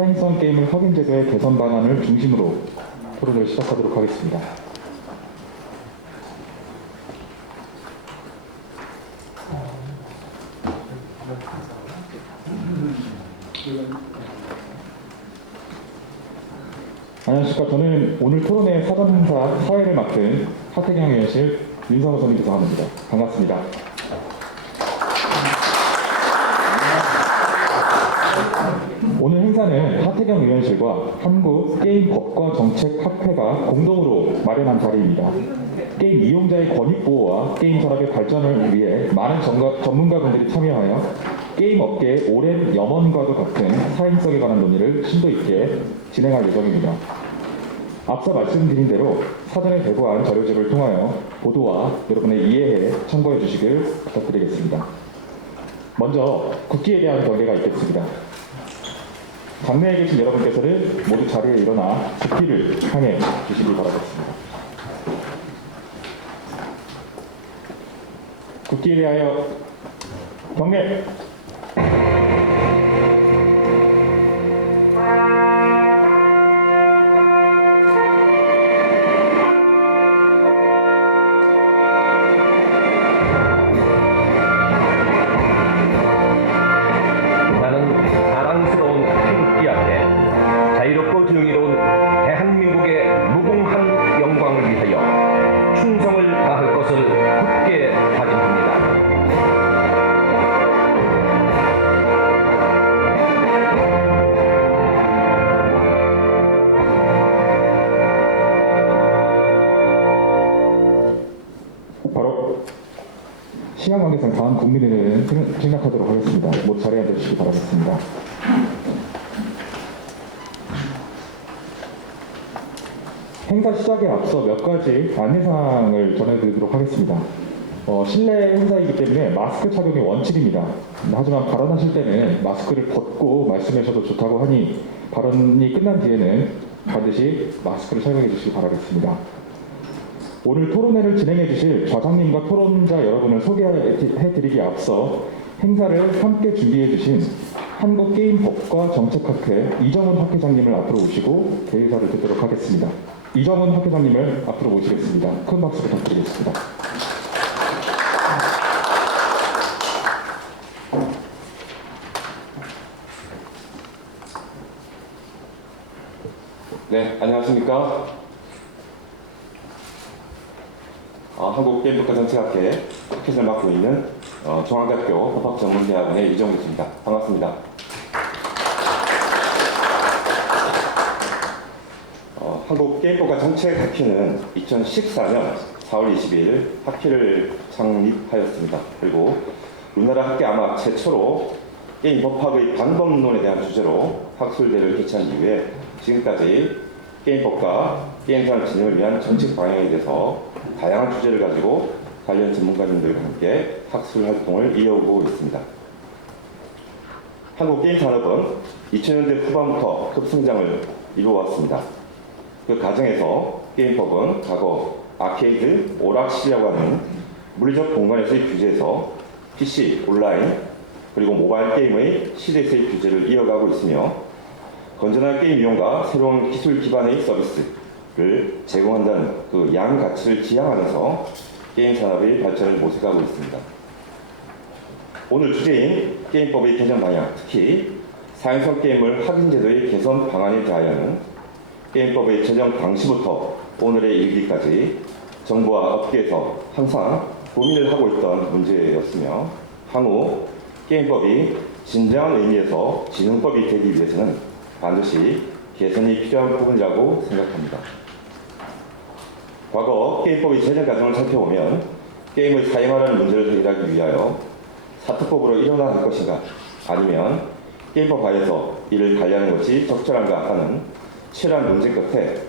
사행성 게임을 확인 제도의 개선 방안을 중심으로 토론을 시작하도록 하겠습니다. 안녕하십니까. 저는 오늘 토론회 사전사 사회를 맡은 하태경 의원실 윤성호 선임부장입니다. 반갑습니다. 오늘 행사는 하태경 의원실과 한국게임법과정책학회가 공동으로 마련한 자리입니다. 게임 이용자의 권익 보호와 게임 산업의 발전을 위해 많은 전문가분들이 참여하여 게임 업계의 오랜 염원과도 같은 사행성에 관한 논의를 심도 있게 진행할 예정입니다. 앞서 말씀드린 대로 사전에 배부한 자료집을 통하여 보도와 여러분의 이해에 참고해 주시길 부탁드리겠습니다. 먼저 국기에 대한 경례가 있겠습니다. 장내에 계신 여러분께서는 모두 자리에 일어나 국기를 향해 주시기 바라겠습니다. 국기에 대하여 경례! 조용히로운 대한민국의 무궁한 영광을 위하여 충성을 다할 것을 굳게 다짐합니다. 바로 시간 관계상 다음 국민의회는 생략하도록 하겠습니다. 모두 자리에 앉아주시기 바라겠습니다. 행사 시작에 앞서 몇 가지 안내사항을 전해드리도록 하겠습니다. 실내 행사이기 때문에 마스크 착용이 원칙입니다. 하지만 발언하실 때는 마스크를 벗고 말씀하셔도 좋다고 하니 발언이 끝난 뒤에는 반드시 마스크를 착용해 주시기 바라겠습니다. 오늘 토론회를 진행해 주실 좌장님과 토론자 여러분을 소개해 드리기 앞서 행사를 함께 준비해 주신 한국게임법과 정책학회 이정훈 학회장님을 앞으로 오시고 개의사를 듣도록 하겠습니다. 이정훈 학회장님을 앞으로 모시겠습니다. 큰 박수 부탁드리겠습니다. 네, 안녕하십니까. 한국게임법과정책학회 학회를 맡고 있는 중앙대학교 법학전문대학원의 이정훈입니다. 반갑습니다. 한국게임법과정책학회는 2014년 4월 20일 학회를 창립하였습니다. 그리고 우리나라 학계 아마 최초로 게임 법학의 방법론에 대한 주제로 학술대회를 개최한 이후에 지금까지 게임법과 게임산업 진흥을 위한 정책 방향에 대해서 다양한 주제를 가지고 관련 전문가님들과 함께 학술 활동을 이어오고 있습니다. 한국 게임 산업은 2000년대 후반부터 급성장을 이루어왔습니다. 그 과정에서 게임법은 과거 아케이드, 오락실이라고 하는 물리적 공간에서의 규제에서 PC, 온라인, 그리고 모바일 게임의 시대에서의 규제를 이어가고 있으며 건전한 게임 이용과 새로운 기술 기반의 서비스를 제공한다는 그 양가치를 지향하면서 게임 산업의 발전을 모색하고 있습니다. 오늘 주제인 게임법의 개선 방향, 특히 사행성 게임을 확인 제도의 개선 방안에 대하여는 게임법의 제정 당시부터 오늘의 일기까지 정부와 업계에서 항상 고민을 하고 있던 문제였으며 향후 게임법이 진정한 의미에서 진흥법이 되기 위해서는 반드시 개선이 필요한 부분이라고 생각합니다. 과거 게임법의 제정 과정을 살펴보면 게임을 사용하라는 문제를 해결하기 위하여 사특법으로 일어나야 할 것인가 아니면 게임법 하에서 이를 관리하는 것이 적절한가 하는 치열한 논쟁 끝에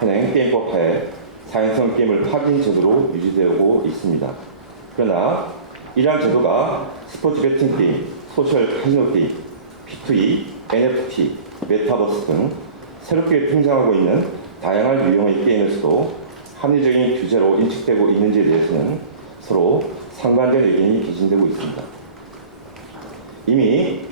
현행 게임법 하에 사행성 게임을 확인 제도로 유지되고 있습니다. 그러나 이러한 제도가 스포츠 배팅 게임, 소셜 카지노 게임, P2E, NFT, 메타버스 등 새롭게 등장하고 있는 다양한 유형의 게임에서도 합리적인 규제로 인식되고 있는지에 대해서는 서로 상반된 의견이 개진되고 있습니다. 이미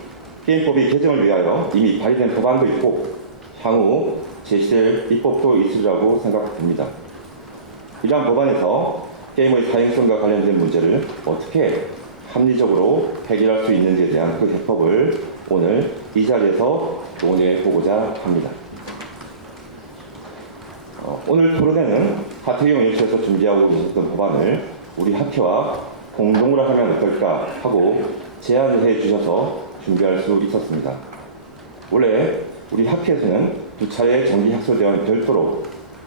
게임법이 개정을 위하여 이미 발의된 법안도 있고 향후 제시될 입법도 있으리라고 생각됩니다. 이러한 법안에서 게임의 사행성과 관련된 문제를 어떻게 합리적으로 해결할 수 있는지에 대한 그 해법을 오늘 이 자리에서 논의해 보고자 합니다. 오늘 토론회는 하태경 의원실에서 준비하고 계셨던 법안을 우리 학회와 공동으로 하면 어떨까 하고 제안을 해 주셔서 준비할 수 있었습니다. 원래 우리 학회에서는 두 차례 정기학술대회와는 별도로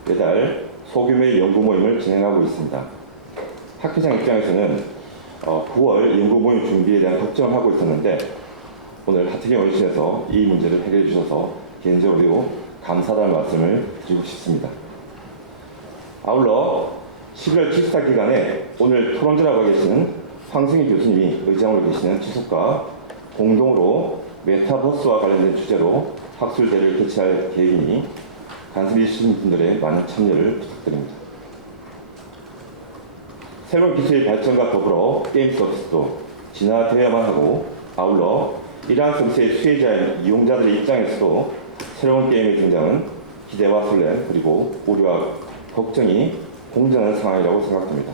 매달 소규모의 연구 모임을 진행하고 있습니다. 학회장 입장에서는 9월 연구 모임 준비에 대한 걱정을 하고 있었는데 오늘 하태경 의원실에서 이 문제를 해결해 주셔서 개인적으로 감사하다는 말씀을 드리고 싶습니다. 아울러 11월 기숙사 기간에 오늘 토론자라고 계시는 황승희 교수님이 의장으로 계시는 지속과 공동으로 메타버스와 관련된 주제로 학술대회를 개최할 계획이니 관심 있으신 분들의 많은 참여를 부탁드립니다. 새로운 기술의 발전과 더불어 게임 서비스도 진화되어야만 하고 아울러 이러한 서비스의 수혜자인 이용자들의 입장에서도 새로운 게임의 등장은 기대와 설렘 그리고 우려와 걱정이 공존하는 상황이라고 생각합니다.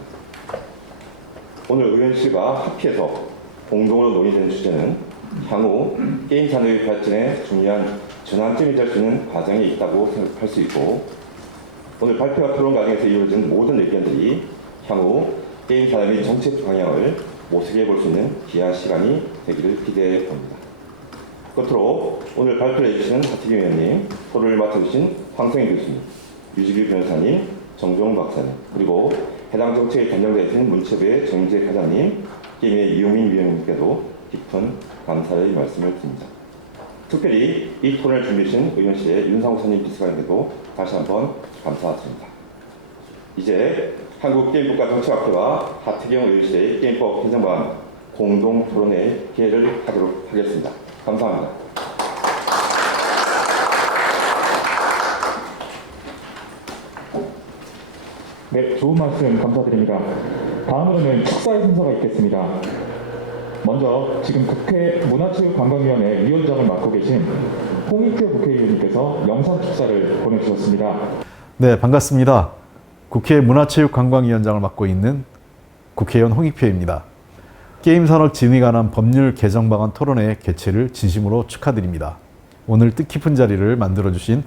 오늘 의원실과 학회에서 공동으로 논의된 주제는 향후 게임 산업의 발전에 중요한 전환점이 될 수 있는 과정에 있다고 생각할 수 있고 오늘 발표와 토론 과정에서 이루어진 모든 의견들이 향후 게임 산업의 정책 방향을 모색해 볼 수 있는 귀한 시간이 되기를 기대해 봅니다. 끝으로 오늘 발표를 해주신 하태경 의원님, 토론을 맡아주신 황성희 교수님, 유지규 변호사님, 정종 박사님, 그리고 해당 정책에 담당되어 계신 문체부의 정재 과장님, 게임의 이용민 위원님께도 깊은 감사의 말씀을 드립니다. 특별히 이 토론을 준비하신 의원실의 윤상욱 선임 비서관님께도 다시 한번 감사드립니다. 이제 한국게임국가정책학회와 하태경 의원실의 게임법 개정안 공동 토론회 기회를 하도록 하겠습니다. 감사합니다. 네, 좋은 말씀 감사드립니다. 다음으로는 축사의 순서가 있겠습니다. 먼저 지금 국회 문화체육관광위원회 위원장을 맡고 계신 홍익표 국회의원님께서 영상 축사를 보내주셨습니다. 네, 반갑습니다. 국회 문화체육관광위원장을 맡고 있는 국회의원 홍익표입니다. 게임산업 진흥에 관한 법률 개정 방안 토론회 개최를 진심으로 축하드립니다. 오늘 뜻깊은 자리를 만들어주신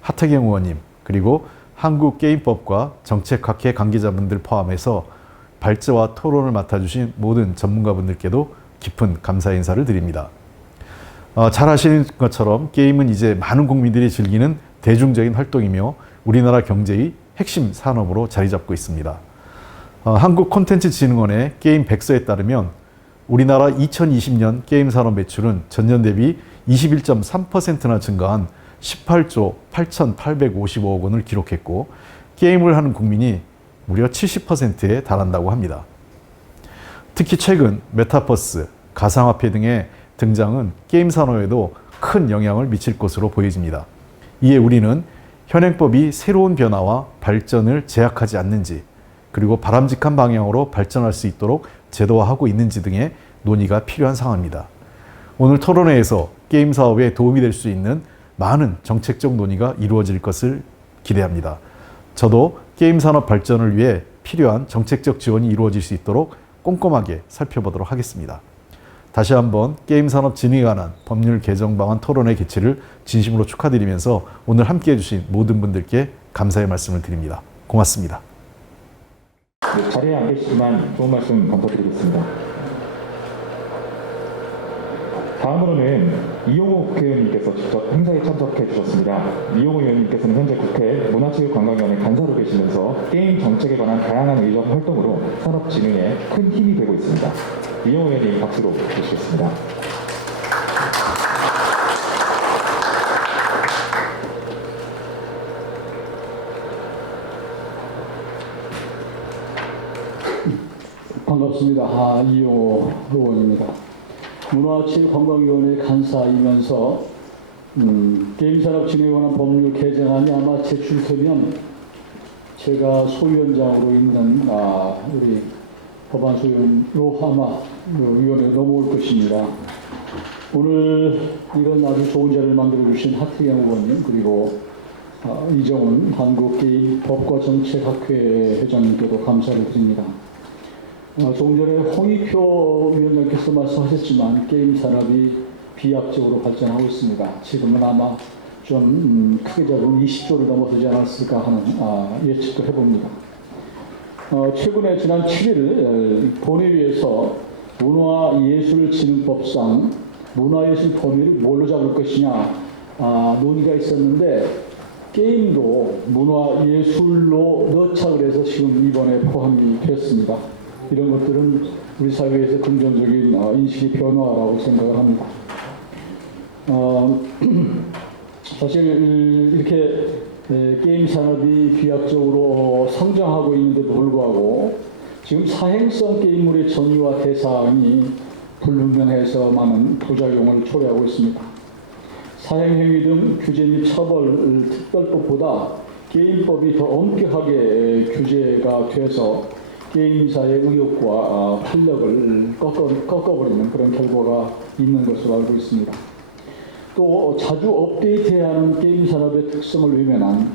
하태경 의원님 그리고 한국게임법과 정책학회 관계자분들 포함해서 발제와 토론을 맡아주신 모든 전문가분들께도 깊은 감사 인사를 드립니다. 잘 아시는 것처럼 게임은 이제 많은 국민들이 즐기는 대중적인 활동이며 우리나라 경제의 핵심 산업으로 자리 잡고 있습니다. 한국콘텐츠진흥원의 게임 백서에 따르면 우리나라 2020년 게임 산업 매출은 전년 대비 21.3%나 증가한 18조 8,855억 원을 기록했고 게임을 하는 국민이 무려 70%에 달한다고 합니다. 특히 최근 메타버스, 가상화폐 등의 등장은 게임 산업에도 큰 영향을 미칠 것으로 보여집니다. 이에 우리는 현행법이 새로운 변화와 발전을 제약하지 않는지 그리고 바람직한 방향으로 발전할 수 있도록 제도화하고 있는지 등의 논의가 필요한 상황입니다. 오늘 토론회에서 게임 사업에 도움이 될 수 있는 많은 정책적 논의가 이루어질 것을 기대합니다. 저도 게임 산업 발전을 위해 필요한 정책적 지원이 이루어질 수 있도록 꼼꼼하게 살펴보도록 하겠습니다. 다시 한번 게임 산업 진흥에 관한 법률 개정 방안 토론회 개최를 진심으로 축하드리면서 오늘 함께해 주신 모든 분들께 감사의 말씀을 드립니다. 고맙습니다. 네, 자리에 안 계시지만 좋은 말씀 감사드리겠습니다. 다음으로는 이용호 국회의원님께서 직접 행사에 참석해 주셨습니다. 이용호 의원님께서는 현재 국회 문화체육관광위원회 간사로 계시면서 게임 정책에 관한 다양한 의정 활동으로 산업 진흥에 큰 힘이 되고 있습니다. 이용호 의원님 박수로 모시겠습니다. 반갑습니다. 이용호 의원입니다. 문화체육관광위원회 간사이면서 게임산업 진흥에 관한 법률 개정안이 아마 제출되면 제가 소위원장으로 있는 우리 법안 소위원으로 아마 위원회에 넘어올 것입니다. 오늘 이런 아주 좋은 자리를 만들어주신 하태경 의원님 그리고 이정훈 한국게임 법과정책학회 회장님께도 감사를 드립니다. 조금 전에 홍익표 위원장께서 말씀하셨지만 게임 산업이 비약적으로 발전하고 있습니다. 지금은 아마 좀 크게 잡으면 20조를 넘어서지 않았을까 하는 예측도 해봅니다. 최근에 지난 7일 본회의에서 문화예술진흥법상 문화예술 범위를 뭘로 잡을 것이냐 논의가 있었는데 게임도 문화예술로 넣자 그래서 지금 이번에 포함이 됐습니다. 이런 것들은 우리 사회에서 긍정적인 인식의 변화라고 생각을 합니다. 사실 이렇게 게임 산업이 비약적으로 성장하고 있는데도 불구하고 지금 사행성 게임물의 정의와 대상이 불분명해서 많은 부작용을 초래하고 있습니다. 사행행위 등 규제 및 처벌 특별법보다 게임법이 더 엄격하게 규제가 돼서 게임사의 의욕과 활력을 꺾어버리는 그런 결과가 있는 것으로 알고 있습니다. 또 자주 업데이트해야 하는 게임 산업의 특성을 외면한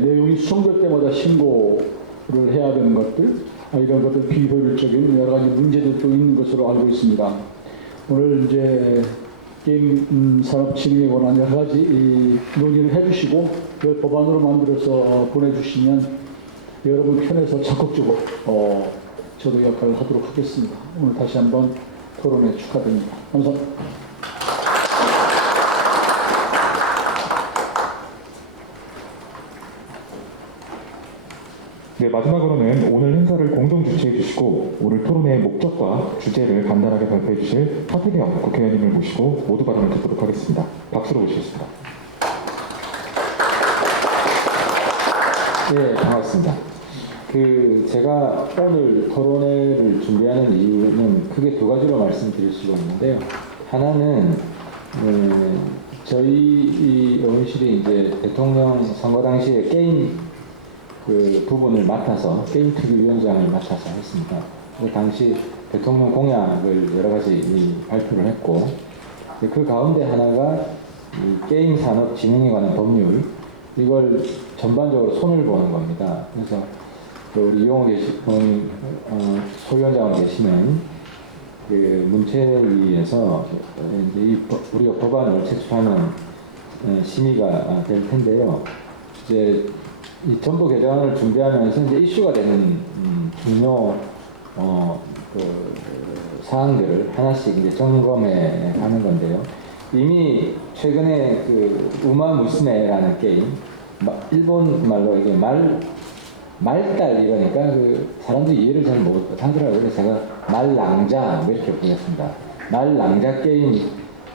내용이 수정될 때마다 신고를 해야 되는 것들 이런 것들 비효율적인 여러 가지 문제들도 있는 것으로 알고 있습니다. 오늘 이제 게임 산업 진흥에 관한 여러 가지 논의를 해주시고 이걸 법안으로 만들어서 보내주시면 여러분 편에서 적극적으로 저도 역할을 하도록 하겠습니다. 오늘 다시 한번 토론회 축하드립니다. 감사합니다. 네, 마지막으로는 오늘 행사를 공동 주최해 주시고 오늘 토론회의 목적과 주제를 간단하게 발표해 주실 하태경 국회의원님을 모시고 모두 발언을 듣도록 하겠습니다. 박수로 모시겠습니다. 네, 반갑습니다. 제가 오늘 토론회를 준비하는 이유는 크게 두 가지로 말씀드릴 수가 있는데요. 하나는 저희 이 의원실이 이제 대통령 선거 당시에 게임 부분을 맡아서 게임 특위위원장을 맡아서 했습니다. 그 당시 대통령 공약을 여러 가지 발표를 했고 그 가운데 하나가 이 게임 산업 진흥에 관한 법률 이걸 전반적으로 손을 보는 겁니다. 그래서 우리 이용호 소위원장으로 계시는 문체위에서 이제 우리가 법안을 제출하는 심의가 될 텐데요. 이제 이 정부 개정안을 준비하면서 이제 이슈가 되는 중요 사항들을 하나씩 이제 점검해 가는 건데요. 이미 최근에 우마무스메라는 게임, 일본 말로 이게 말달 이러니까 사람들이 이해를 잘 못하더라고요. 그래서 제가 말랑자 이렇게 부르겠습니다. 말랑자 게임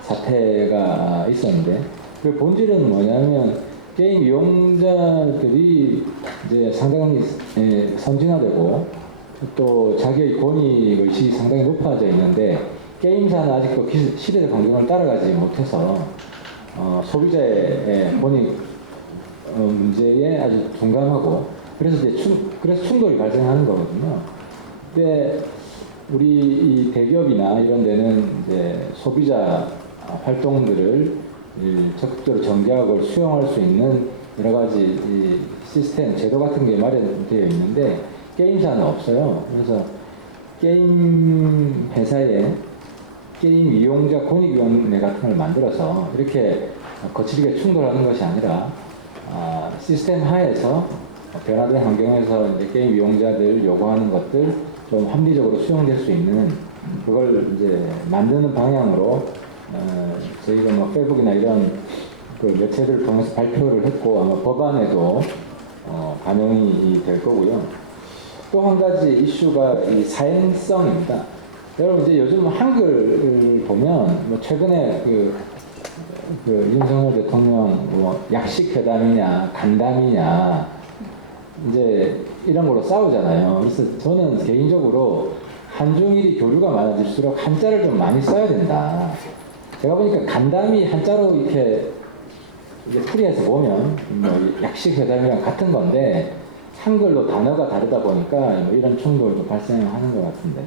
사태가 있었는데 그 본질은 뭐냐면 게임 이용자들이 이제 상당히 선진화되고 또 자기의 권익의식이 상당히 높아져 있는데 게임사는 아직도 시대적 환경을 따라가지 못해서 소비자의 권익 문제에 아주 둔감하고 그래서 충돌이 발생하는 거거든요. 근데 우리 이 대기업이나 이런 데는 이제 소비자 활동들을 적극적으로 전개하고 수용할 수 있는 여러 가지 시스템, 제도 같은 게 마련되어 있는데 게임사는 없어요. 그래서 게임 회사에 게임 이용자 권익위원회 같은 걸 만들어서 이렇게 거칠게 충돌하는 것이 아니라 시스템 하에서 변화된 환경에서 이제 게임 이용자들 요구하는 것들 좀 합리적으로 수용될 수 있는 그걸 이제 만드는 방향으로 저희가 페이북이나 이런 매체를 통해서 발표를 했고 아마 법안에도 반영이 될 거고요. 또 한 가지 이슈가 이 사행성입니다. 여러분 이제 요즘 한글을 보면 최근에 윤석열 대통령 약식 회담이냐 간담이냐 이제 이런 걸로 싸우잖아요. 그래서 저는 개인적으로 한중일이 교류가 많아질수록 한자를 좀 많이 써야 된다. 제가 보니까 간담이 한자로 이렇게 풀이해서 보면 약식 회담이랑 같은 건데 한글로 단어가 다르다 보니까 이런 충돌도 발생하는 것 같은데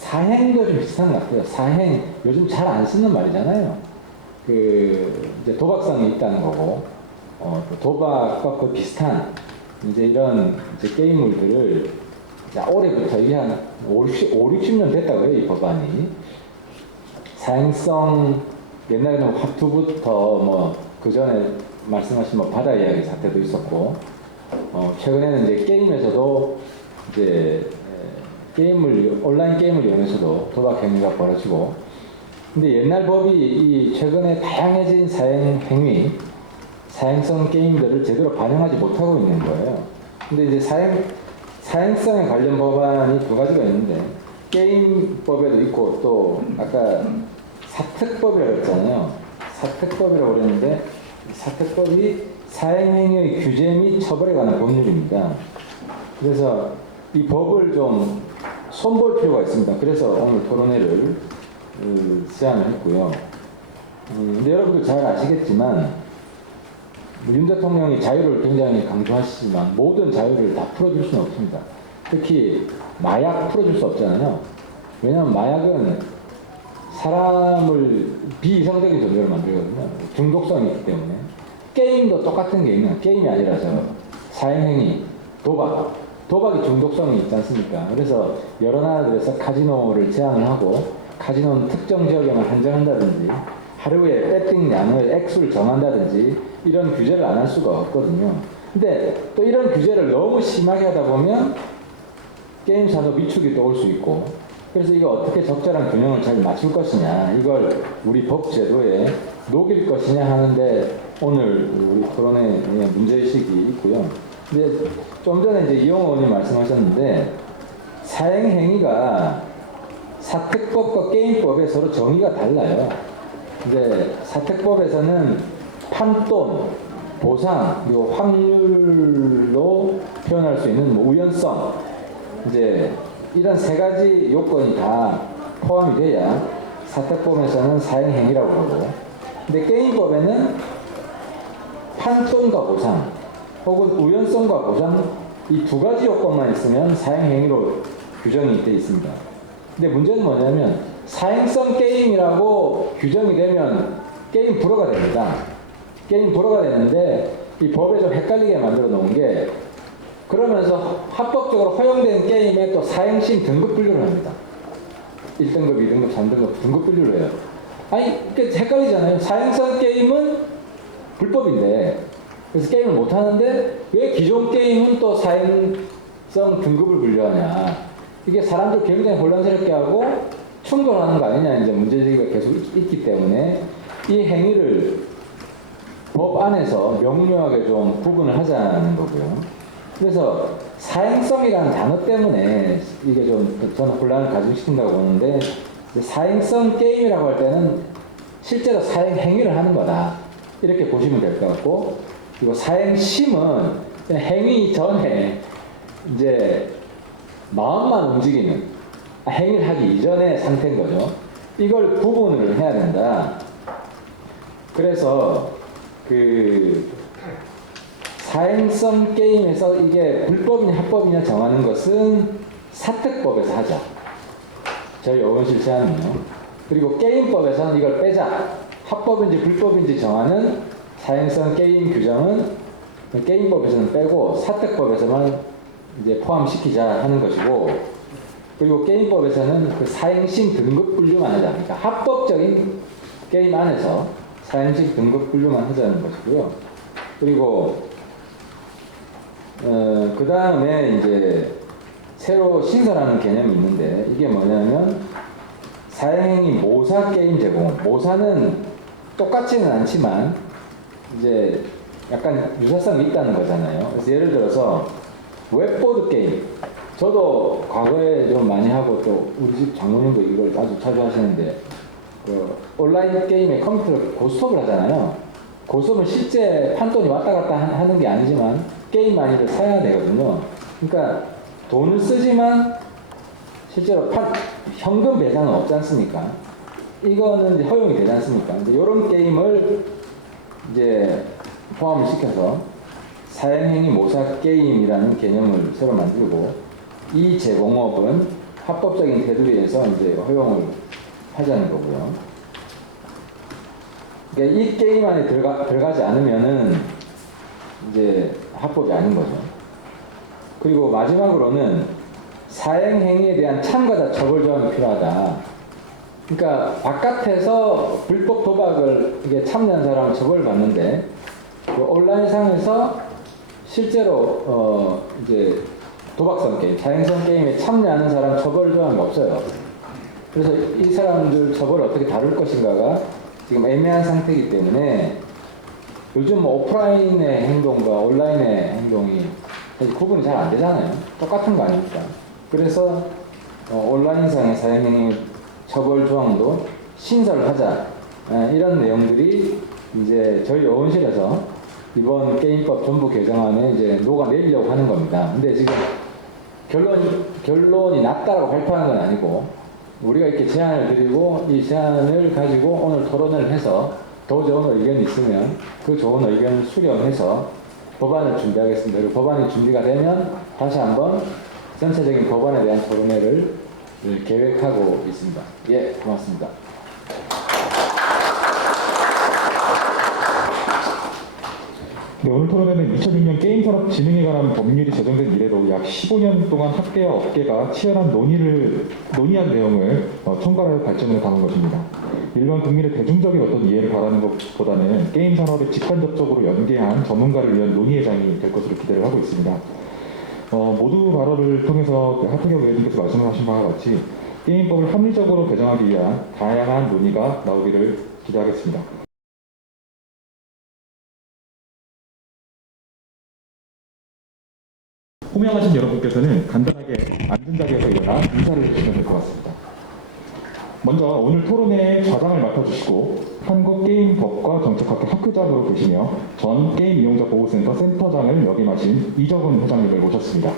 사행도 좀 비슷한 것 같아요. 사행 요즘 잘 안 쓰는 말이잖아요. 이제 도박성이 있다는 거고, 도박과 거의 비슷한 이제 이런 이제 게임물들을 올해부터 이게 한 5, 60년 됐다고 해요, 이 법안이. 사행성, 옛날에는 화투부터 뭐, 그 전에 말씀하신 뭐 바다 이야기 사태도 있었고, 최근에는 이제 게임에서도 이제 온라인 게임을 이용해서도 도박 행위가 벌어지고, 근데 옛날 법이 이 최근에 다양해진 사행성 게임들을 제대로 반영하지 못하고 있는 거예요. 근데 이제 사행성에 관련 법안이 두 가지가 있는데, 게임법에도 있고, 또 아까 사특법이라고 했잖아요. 사특법이라고 그랬는데, 사특법이 사행행위의 규제 및 처벌에 관한 법률입니다. 그래서 이 법을 좀 손볼 필요가 있습니다. 그래서 오늘 토론회를 제안을 했고요. 근데 여러분들 잘 아시겠지만 윤 대통령이 자유를 굉장히 강조하시지만 모든 자유를 다 풀어줄 수는 없습니다. 특히 마약 풀어줄 수 없잖아요. 왜냐하면 마약은 사람을 비이성적인 존재로 만들거든요. 중독성이 있기 때문에. 게임도 똑같은 게 있는, 게임이 아니라서 사행행위, 도박이 중독성이 있지 않습니까? 그래서 여러 나라들에서 카지노를 제한을 하고 카지노는 특정 지역에만 한정한다든지 하루에 배팅 양을 액수를 정한다든지 이런 규제를 안 할 수가 없거든요. 근데 또 이런 규제를 너무 심하게 하다 보면 게임 산업 위축이 또 올 수 있고, 그래서 이거 어떻게 적절한 균형을 잘 맞출 것이냐, 이걸 우리 법 제도에 녹일 것이냐 하는데 오늘 우리 토론에 문제의식이 있고요. 근데 좀 전에 이제 이용호 의원님 말씀하셨는데 사행행위가 사특법과 게임법에 서로 정의가 달라요. 근데 사특법에서는 판돈, 보상, 그리고 확률로 표현할 수 있는 뭐 우연성, 이제 이런 세 가지 요건이 다 포함이 돼야 사특법에서는 사행행위라고 그러고, 근데 게임법에는 판돈과 보상 혹은 우연성과 보상 이 두 가지 요건만 있으면 사행행위로 규정이 되어 있습니다. 근데 문제는 뭐냐면 사행성 게임이라고 규정이 되면 게임 불허가 됩니다. 게임 불허가 되는데 이 법에 좀 헷갈리게 만들어 놓은 게, 그러면서 합법적으로 허용된 게임에 또 사행시 등급 분류를 합니다. 1등급, 2등급, 3등급 등급 분류를 해요. 아니, 헷갈리잖아요. 사행성 게임은 불법인데, 그래서 게임을 못 하는데 왜 기존 게임은 또 사행성 등급을 분류하냐. 이게 사람들 굉장히 혼란스럽게 하고 충돌하는 거 아니냐, 이제 문제제기가 계속 있기 때문에 이 행위를 법 안에서 명료하게 좀 구분을 하자는 거고요. 그래서 사행성이라는 단어 때문에 이게 좀 저는 혼란을 가중시킨다고 보는데, 사행성 게임이라고 할 때는 실제로 사행 행위를 하는 거다, 이렇게 보시면 될 것 같고, 그리고 사행심은 행위 전에 이제 마음만 움직이는 행위를 하기 이전의 상태인 거죠. 이걸 구분을 해야 된다. 그래서 사행성 게임에서 이게 불법이냐 합법이냐 정하는 것은 사특법에서 하자. 저희 의원실 제안은요. 그리고 게임법에서는 이걸 빼자. 합법인지 불법인지 정하는 사행성 게임 규정은 게임법에서는 빼고 사특법에서만 이제 포함시키자 하는 것이고, 그리고 게임법에서는 그 사행심 등급 분류만 하자. 그러니까 합법적인 게임 안에서 사행심 등급 분류만 하자는 것이고요. 그리고 그 다음에 이제 새로 신설하는 개념이 있는데, 이게 뭐냐면 사행행위 모사 게임 제공. 모사는 똑같지는 않지만 이제 약간 유사성이 있다는 거잖아요. 그래서 예를 들어서 웹보드 게임. 저도 과거에 좀 많이 하고, 또 우리 집 장모님도 이걸 아주 자주 하시는데, 온라인 게임에 컴퓨터를 고스톱을 하잖아요. 고스톱은 실제 판돈이 왔다 갔다 하는 게 아니지만 게임 많이를 사야 되거든요. 그러니까 돈을 쓰지만 실제로 현금 배상은 없지 않습니까? 이거는 이제 허용이 되지 않습니까? 근데 이런 게임을 이제 포함을 시켜서 사행행위 모사 게임이라는 개념을 새로 만들고, 이 제공업은 합법적인 테두리에서 이제 허용을 하자는 거고요. 그러니까 이 게임 안에 들어가지 않으면은 이제 합법이 아닌 거죠. 그리고 마지막으로는 사행 행위에 대한 참가자 처벌 조항이 필요하다. 그러니까 바깥에서 불법 도박을 이게 참여한 사람은 처벌을 받는데 그 온라인상에서 실제로 이제 도박성 게임, 사행성 게임에 참여하는 사람 처벌 조항이 없어요. 그래서 이 사람들 처벌을 어떻게 다룰 것인가가 지금 애매한 상태이기 때문에 요즘 오프라인의 행동과 온라인의 행동이 사실 구분이 잘 안 되잖아요. 똑같은 거 아닙니까? 그래서 온라인상의 사행행위 처벌 조항도 신설하자, 이런 내용들이 이제 저희 의원실에서 이번 게임법 전부 개정안에 이제 녹아내려고 하는 겁니다. 근데 지금 결론이 났다라고 발표하는 건 아니고 우리가 이렇게 제안을 드리고 이 제안을 가지고 오늘 토론을 해서 더 좋은 의견이 있으면 그 좋은 의견을 수렴해서 법안을 준비하겠습니다. 그리고 법안이 준비가 되면 다시 한번 전체적인 법안에 대한 토론회를 계획하고 있습니다. 예, 고맙습니다. 네, 오늘 토론회는 2006년 게임산업진흥에 관한 법률이 제정된 이래로 약 15년 동안 학계와 업계가 치열한 논의한 내용을 총괄하여 발전을 가는 것입니다. 일반 국민의 대중적인 어떤 이해를 바라는 것보다는 게임 산업에 직간접적으로 연계한 전문가를 위한 논의회장이 될 것으로 기대를 하고 있습니다. 모두 발언을 통해서 하태경 의원님께서 말씀하신 바와 같이 게임법을 합리적으로 개정하기 위한 다양한 논의가 나오기를 기대하겠습니다. 호명하신 여러분께서는 간단하게 앉은 자리에서 일어나 인사를 해주시면 될 것 같습니다. 먼저 오늘 토론회의 좌장을 맡아주시고 한국게임법과 정책학교 학회장으로 계시며 전 게임이용자보호센터 센터장을 역임하신 이정훈 회장님을 모셨습니다.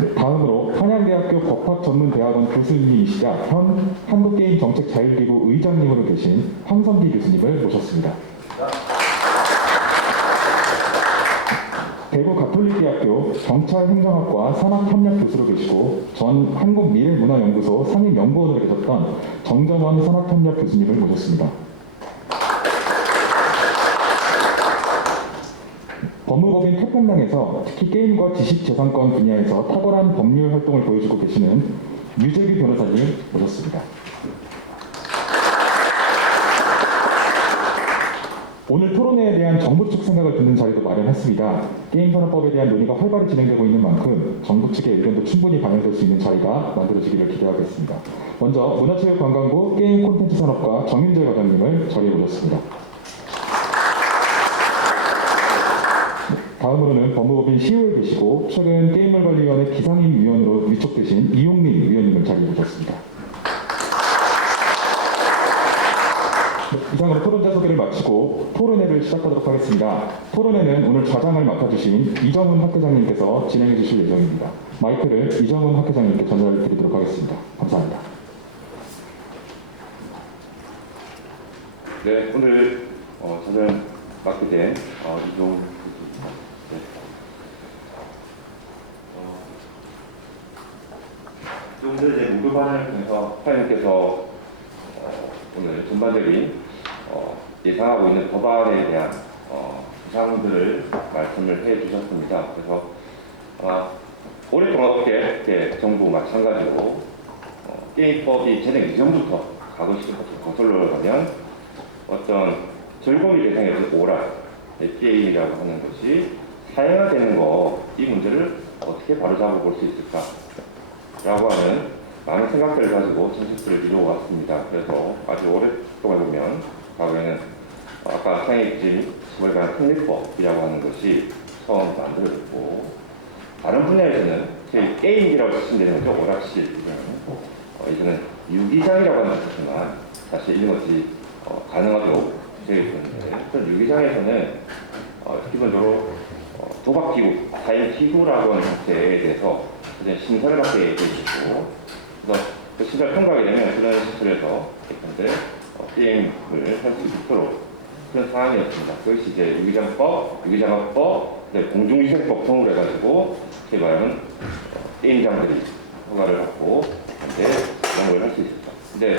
네, 다음으로 한양대학교 법학전문대학원 교수님이시자 현 한국게임정책자율기구 의장님으로 계신 황성기 교수님을 모셨습니다. 대구 가톨릭대학교 경찰행정학과 산학협력 교수로 계시고 전 한국미래문화연구소 상임연구원으로 계셨던 정정원 산학협력 교수님을 모셨습니다. 법무법인 태평양에서 특히 게임과 지식재산권 분야에서 탁월한 법률 활동을 보여주고 계시는 유재규 변호사님 모셨습니다. 오늘 토론회에 대한 정부 측 생각을 듣는 자리도 마련했습니다. 게임산업법에 대한 논의가 활발히 진행되고 있는 만큼 정부 측의 의견도 충분히 반영될 수 있는 자리가 만들어지기를 기대하겠습니다. 먼저 문화체육관광부 게임콘텐츠산업과 정윤재 과장님을 자리에 모셨습니다. 다음으로는 법무법인 시우에 계시고 최근 게임물관리위원회 기상임위원으로 위촉되신 이용민 위원님을 자리에 모셨습니다. 이상으로 토론자 소개를 마치고 토론회를 시작하도록 하겠습니다. 토론회는 오늘 좌장을 맡아주신 이정훈 학회장님께서 진행해 주실 예정입니다. 마이크를 이정훈 학회장님께 전달을 드리도록 하겠습니다. 감사합니다. 네, 오늘 저는 맡게 된 이종훈 교수입니다. 네. 좀 전에 무료 반응을 통해서 사장님께서 오늘 전반적인 예상하고 있는 법안에 대한 사항들을 말씀을 해주셨습니다. 그래서 오랫동안 이렇게 정부 마찬가지로 게임법이 제정 이전부터 가고싶은 것을 거슬러 가면 어떤 즐거움이 대상이어서 오락 게임이라고 하는 것이 사용화되는 이 문제를 어떻게 바로잡아 볼 수 있을까라고 하는 많은 생각들을 가지고 정책들을 이루어왔습니다. 그래서 아주 오랫동안 보면 과거에는 아까 상해진 주말관 특례법이라고 하는 것이 처음 만들어졌고 다른 분야에서는 저희 게임이라고 쓰시면 되는 거죠. 오락실 이제는 유기장이라고 하는 것이지만 사실 이런 것이 가능하도록 되어 있는데 그런 유기장에서는 기본적으로 도박기구, 사행기구라고 하는 형태에 대해서 심사를 받게 되어 있고 그래서 그 심사를 통과하게 되면 그런 시설에서 게임을 할 수 있도록 그런 상황이었습니다. 그것이 이제 유기장법, 유기장업법, 공중위생법 통으로 해가지고 개발하는 게임장들이 허가를 받고 이제 영업을 할 수 있습니다. 근데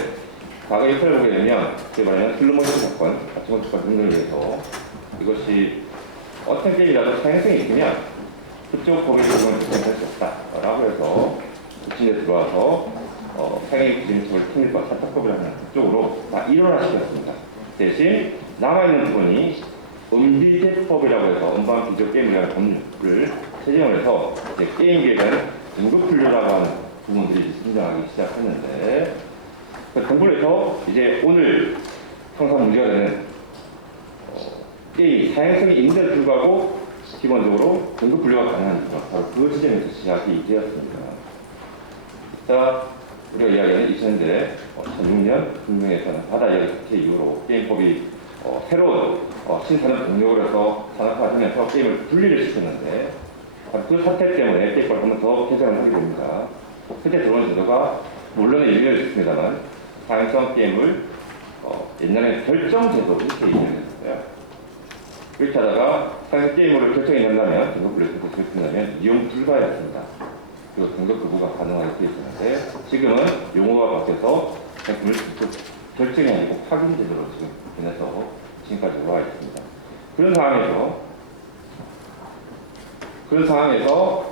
과거 역사를 보게 되면 개발하는 슬로모션 사건 같은 것과 등등을 위해서 이것이 어떤 게임이라도 사행성이 있으면 그쪽 법의 적용을 진행할 수 없다라고 해서 부친에 들어와서 사행의 기준법을 통일과 사탁법이라는 쪽으로 다 일원화시켰습니다. 대신 남아있는 부분이 음비계법이라고 해서 음반 비디오 게임이라는 법률을 제정을 해서 이제 게임계에 대한 등급 분류라고 하는 부분들이 등장하기 시작했는데 그 등급에서 이제 오늘 항상 문제가 되는 게임 사행성이 있는데도 불구하고 기본적으로 등급 분류가 가능한 이유가 바로 그 지점에서 시작이 되었습니다. 자, 우리가 이야기하는 2000년대 2006년 금융에서는 바다 이야기 사태 이후로 게임법이 새로운 신산업 동력을 해서 산업화하면서 게임을 분리를 시켰는데 그 사태 때문에 게임법을 한 번 더 개정을 하게 됩니다. 그때 들어온 제도가 물론 일리를 있습니다만 사행성 게임을 옛날에 결정 제도 이렇게 얘기를 했어요. 그렇게 하다가 사행성 게임으로 결정이 난다면 등급을 결정한다면 이용 불가였습니다. 그리고 등급 거부가 가능하게 되어 있었는데 지금은 용어가 바뀌어서 결정이 아니고 확인 제도로 지금 변해서 지금까지 올라와 있습니다. 그런 상황에서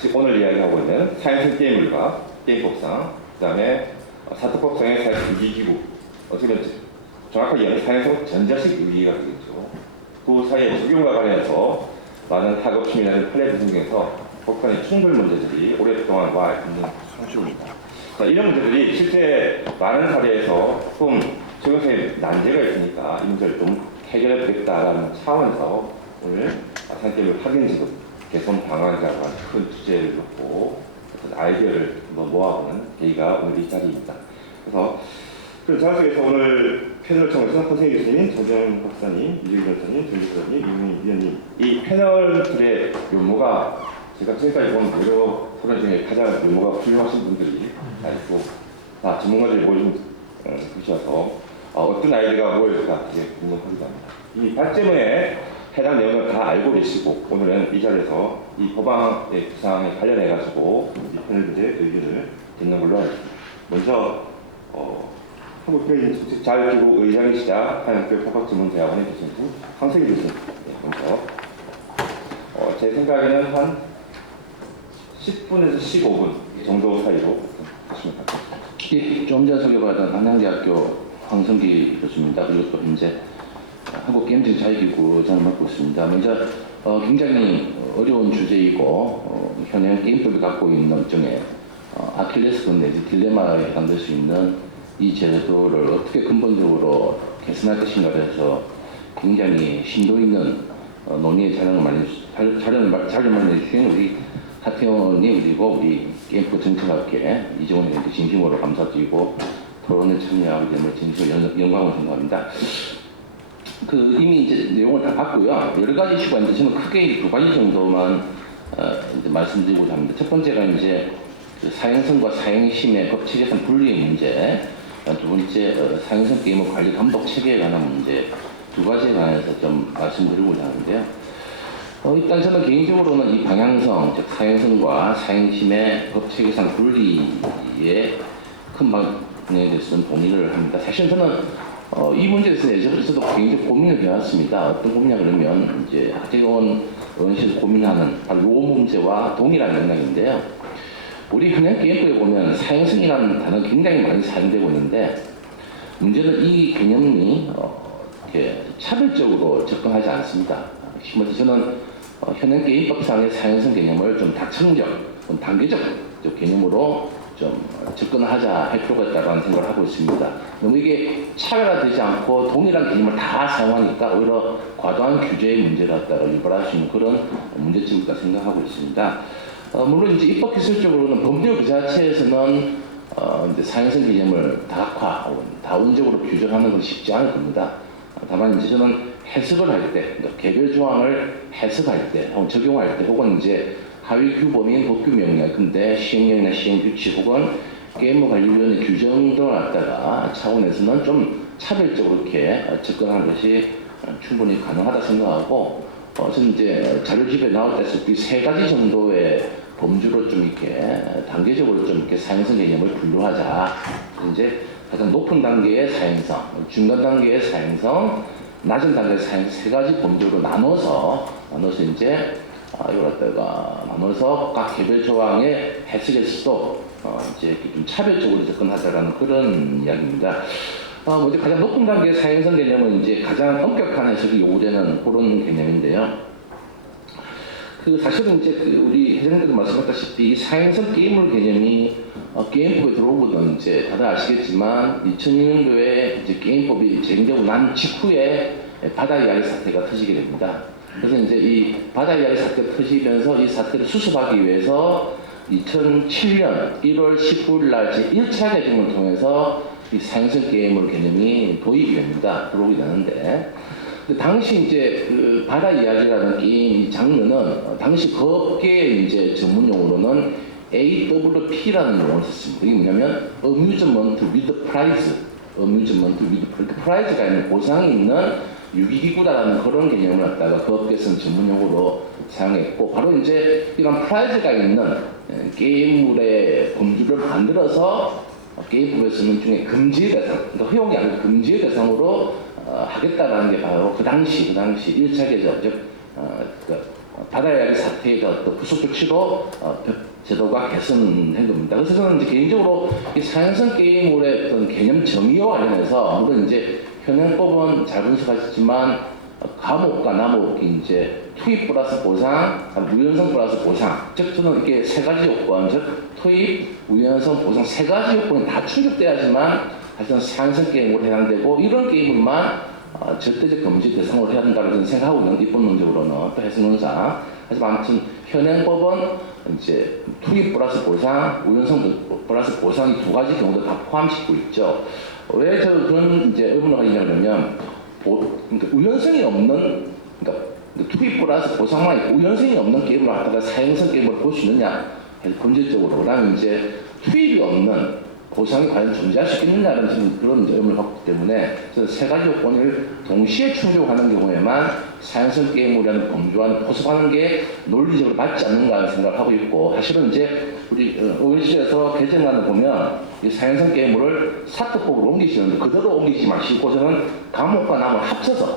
지금 오늘 이야기하고 있는 사행성 게임물과 게임법상 그 다음에 사특법상의 사행성 유기기구 어떻게 정확하게 얘기하면 사행성 전자식 유기가 되겠죠. 그 사이에 적용과 관련해서 많은 학업 시민들의 판례 등에서 법관의 충돌 문제들이 오랫동안 와 있는 상식입니다. 이런 문제들이 실제 많은 사례에서 좀 적용성에 난제가 있으니까 이 문제를 좀 해결해 보겠다라는 차원에서 오늘 사행게임을 확인지도 개선 방안이라고 하는 큰 주제를 놓고 어떤 아이디어를 한번 모아보는 계기가 오늘 이 자리입니다. 그래서 그 자리에서 오늘 패널을 청해서 선생님 교수님, 정정 박사님, 이주기 변호사님, 정규 교수님, 이문희 위원님 이 패널들의 면모가 제가 지금까지 본 여러 소련 중에 가장 면모가 훌륭하신 분들이 다 있고 다 전문가들이 모인 곳이어서 어떤 아이디어가 모여질까 되게 궁금하기도 합니다. 이 발제문에 해당 내용을 다 알고 계시고 오늘은 이 자리에서 이 법안의 구상에 관련해가지고 이 패널들의 의견을 듣는 걸로 하겠습니다. 먼저 한국교육자유기구 의장이시자 한국교육법학전문대학원의 교수님 황석희 교수님 먼저 제 생각에는 한 10분에서 15분 정도 사이로 하시면 될 것 같습니다. 예, 좀 전에 소개받은 한양대학교 황성기 교수입니다. 그리고 또 현재 한국게임자유기구 맡고 있습니다. 먼저 굉장히 어려운 주제이고 현행 게임법이 갖고 있는 일종의 아킬레스건 내지 딜레마에 해당될 수 있는 이 제도를 어떻게 근본적으로 개선할 것인가에 대해서 굉장히 심도 있는 논의의 자료를 마련해주신 우리 하태원님 그리고 우리 게임법 정책학계 이종훈님께 진심으로 감사드리고 토론에 참여하게 됨을 진심으로 영광을 생각합니다. 이미 이제 내용을 다 봤고요. 여러 가지 이슈가 있는데 저는 크게 두 가지 정도만 이제 말씀드리고자 합니다. 첫 번째가 이제 사행성과 사행심의 법 체계상 분리의 문제, 두 번째 사행성 게임의 관리 감독 체계에 관한 문제 두 가지에 관해서 좀 말씀드리고자 하는데요. 일단 저는 개인적으로는 이 방향성, 즉 사행성과 사행심의 법 체계상 분리의 큰 방향에 대해서는 동의를 합니다. 사실 저는 이 문제에 대해서 예전부터도 굉장히 고민을 해왔습니다. 어떤 고민이냐 그러면 이제 하태원 의원실에서 고민하는 바로 요 문제와 동일한 맥락인데요. 우리 현행 게임법에 보면 사행성이라는 단어가 굉장히 많이 사용되고 있는데 문제는 이 개념이 이렇게 차별적으로 접근하지 않습니다. 심지어 저는 현행 게임법상의 사행성 개념을 좀 다층적, 단계적 개념으로 좀 접근하자 할 필요가 있다는 생각을 하고 있습니다. 너무 이게 차별화되지 않고 동일한 개념을 다 사용하니까 오히려 과도한 규제의 문제를 갖다가 유발할 수 있는 그런 문제점이다 생각하고 있습니다. 물론 이제 입법기술적으로는 법률 그 자체에서는 이제 사행성 개념을 다각화 혹은 다원적으로 규정하는 건 쉽지 않을 겁니다. 다만 이제 저는 해석을 할 때, 그러니까 개별 조항을 해석할 때, 혹은 적용할 때, 혹은 이제 하위 규범인 법규 명령, 근데 시행령이나 시행규칙 혹은 게임관리위원회 규정 등을 갖다가 차원에서는 좀 차별적으로 이렇게 접근하는 것이 충분히 가능하다 생각하고 저는 이제 자료집에 나왔다시피 세 가지 정도의 범주로 좀 이렇게 단계적으로 좀 이렇게 사행성 개념을 분류하자. 이제 가장 높은 단계의 사행성, 중간 단계의 사행성, 낮은 단계의 사행성 세 가지 범주로 나눠서 이제 이걸 갖다가 나눠서 각 개별 조항의 해석에서도 이제 이렇게 좀 차별적으로 접근하자라는 그런 이야기입니다. 먼저 가장 높은 단계의 사행성 개념은 이제 가장 엄격한 해석이 요구되는 그런 개념인데요. 사실은 이제 우리 회장님께도 말씀하셨다시피 이 사행성 게임물 개념이 게임법에 들어오거든 이제 다들 아시겠지만 2006년도에 이제 게임법이 제정되고 난 직후에 바다 이야기 사태가 터지게 됩니다. 그래서 이제 이 바다 이야기 사태가 터지면서 이 사태를 수습하기 위해서 2007년 1월 19일 날 제1차 개정을 통해서 이 사행성 게임물 개념이 도입이 됩니다. 들어오게 되는데 당시 이제 그 바다 이야기라는 게임 장르는 당시 그 업계의 이제 전문 용어로는 AWP라는 용어를 썼습니다. 이게 뭐냐면 Amusement with Prize, Amusement with Prize, 프라이즈가 있는 보상이 있는 유기기구다라는 그런 개념을 갖다가 그 업계에서는 전문 용어로 사용했고 바로 이제 이런 프라이즈가 있는 게임물의 범주를 만들어서 게임법에서는 중에 금지의 대상, 그러니까 허용이 아니고 금지의 대상으로 하겠다라는 게 바로 그 당시 1차 개정, 즉 바다 이야기 사태의 어떤 후속 조치로 제도가 개선된 겁니다. 그래서 저는 이제 개인적으로 이 사행성 게임물의 어떤 개념 정의와 관련해서 물론 이제 현행법은 잘 분석하셨지만 감옥과 남옥이 이제 투입 플러스 보상, 우연성 플러스 보상, 즉 저는 이게 세 가지 요건, 즉 투입, 우연성, 보상 세 가지 요건이 다 충족돼야지만 사실은 사행성 게임으로 해당되고 이런 게임만 절대적 금지 대상으로 해야 된다고 저는 생각하고 있는 입법론적으로는 또 해석론상. 하지만 아무튼 현행법은 이제 투입 플러스 보상, 우연성 플러스 보상 이 두 가지 경우도 다 포함시키고 있죠. 왜 저 그런 이제 의문을 가지냐면 그러니까 우연성이 없는 그러니까 투입 플러스 보상만 있고 우연성이 없는 게임을 갖다가 사행성 게임으로 볼 수 있느냐 본질적으로 그다음에 이제 투입이 없는 보상이 과연 존재할 수 있느냐는 지금 그런 의문을 갖고 있기 때문에 그래서 세 가지 요건을 동시에 충족하는 경우에만 사행성 게임이라는 범주와는 포섭하는 게 논리적으로 맞지 않는가 하는 생각을 하고 있고 사실은 이제 우리 의원실에서 개정안을 보면 이 사행성 게임을 사법법으로 옮기시는데 그대로 옮기지 마시고 저는 감옥과 남을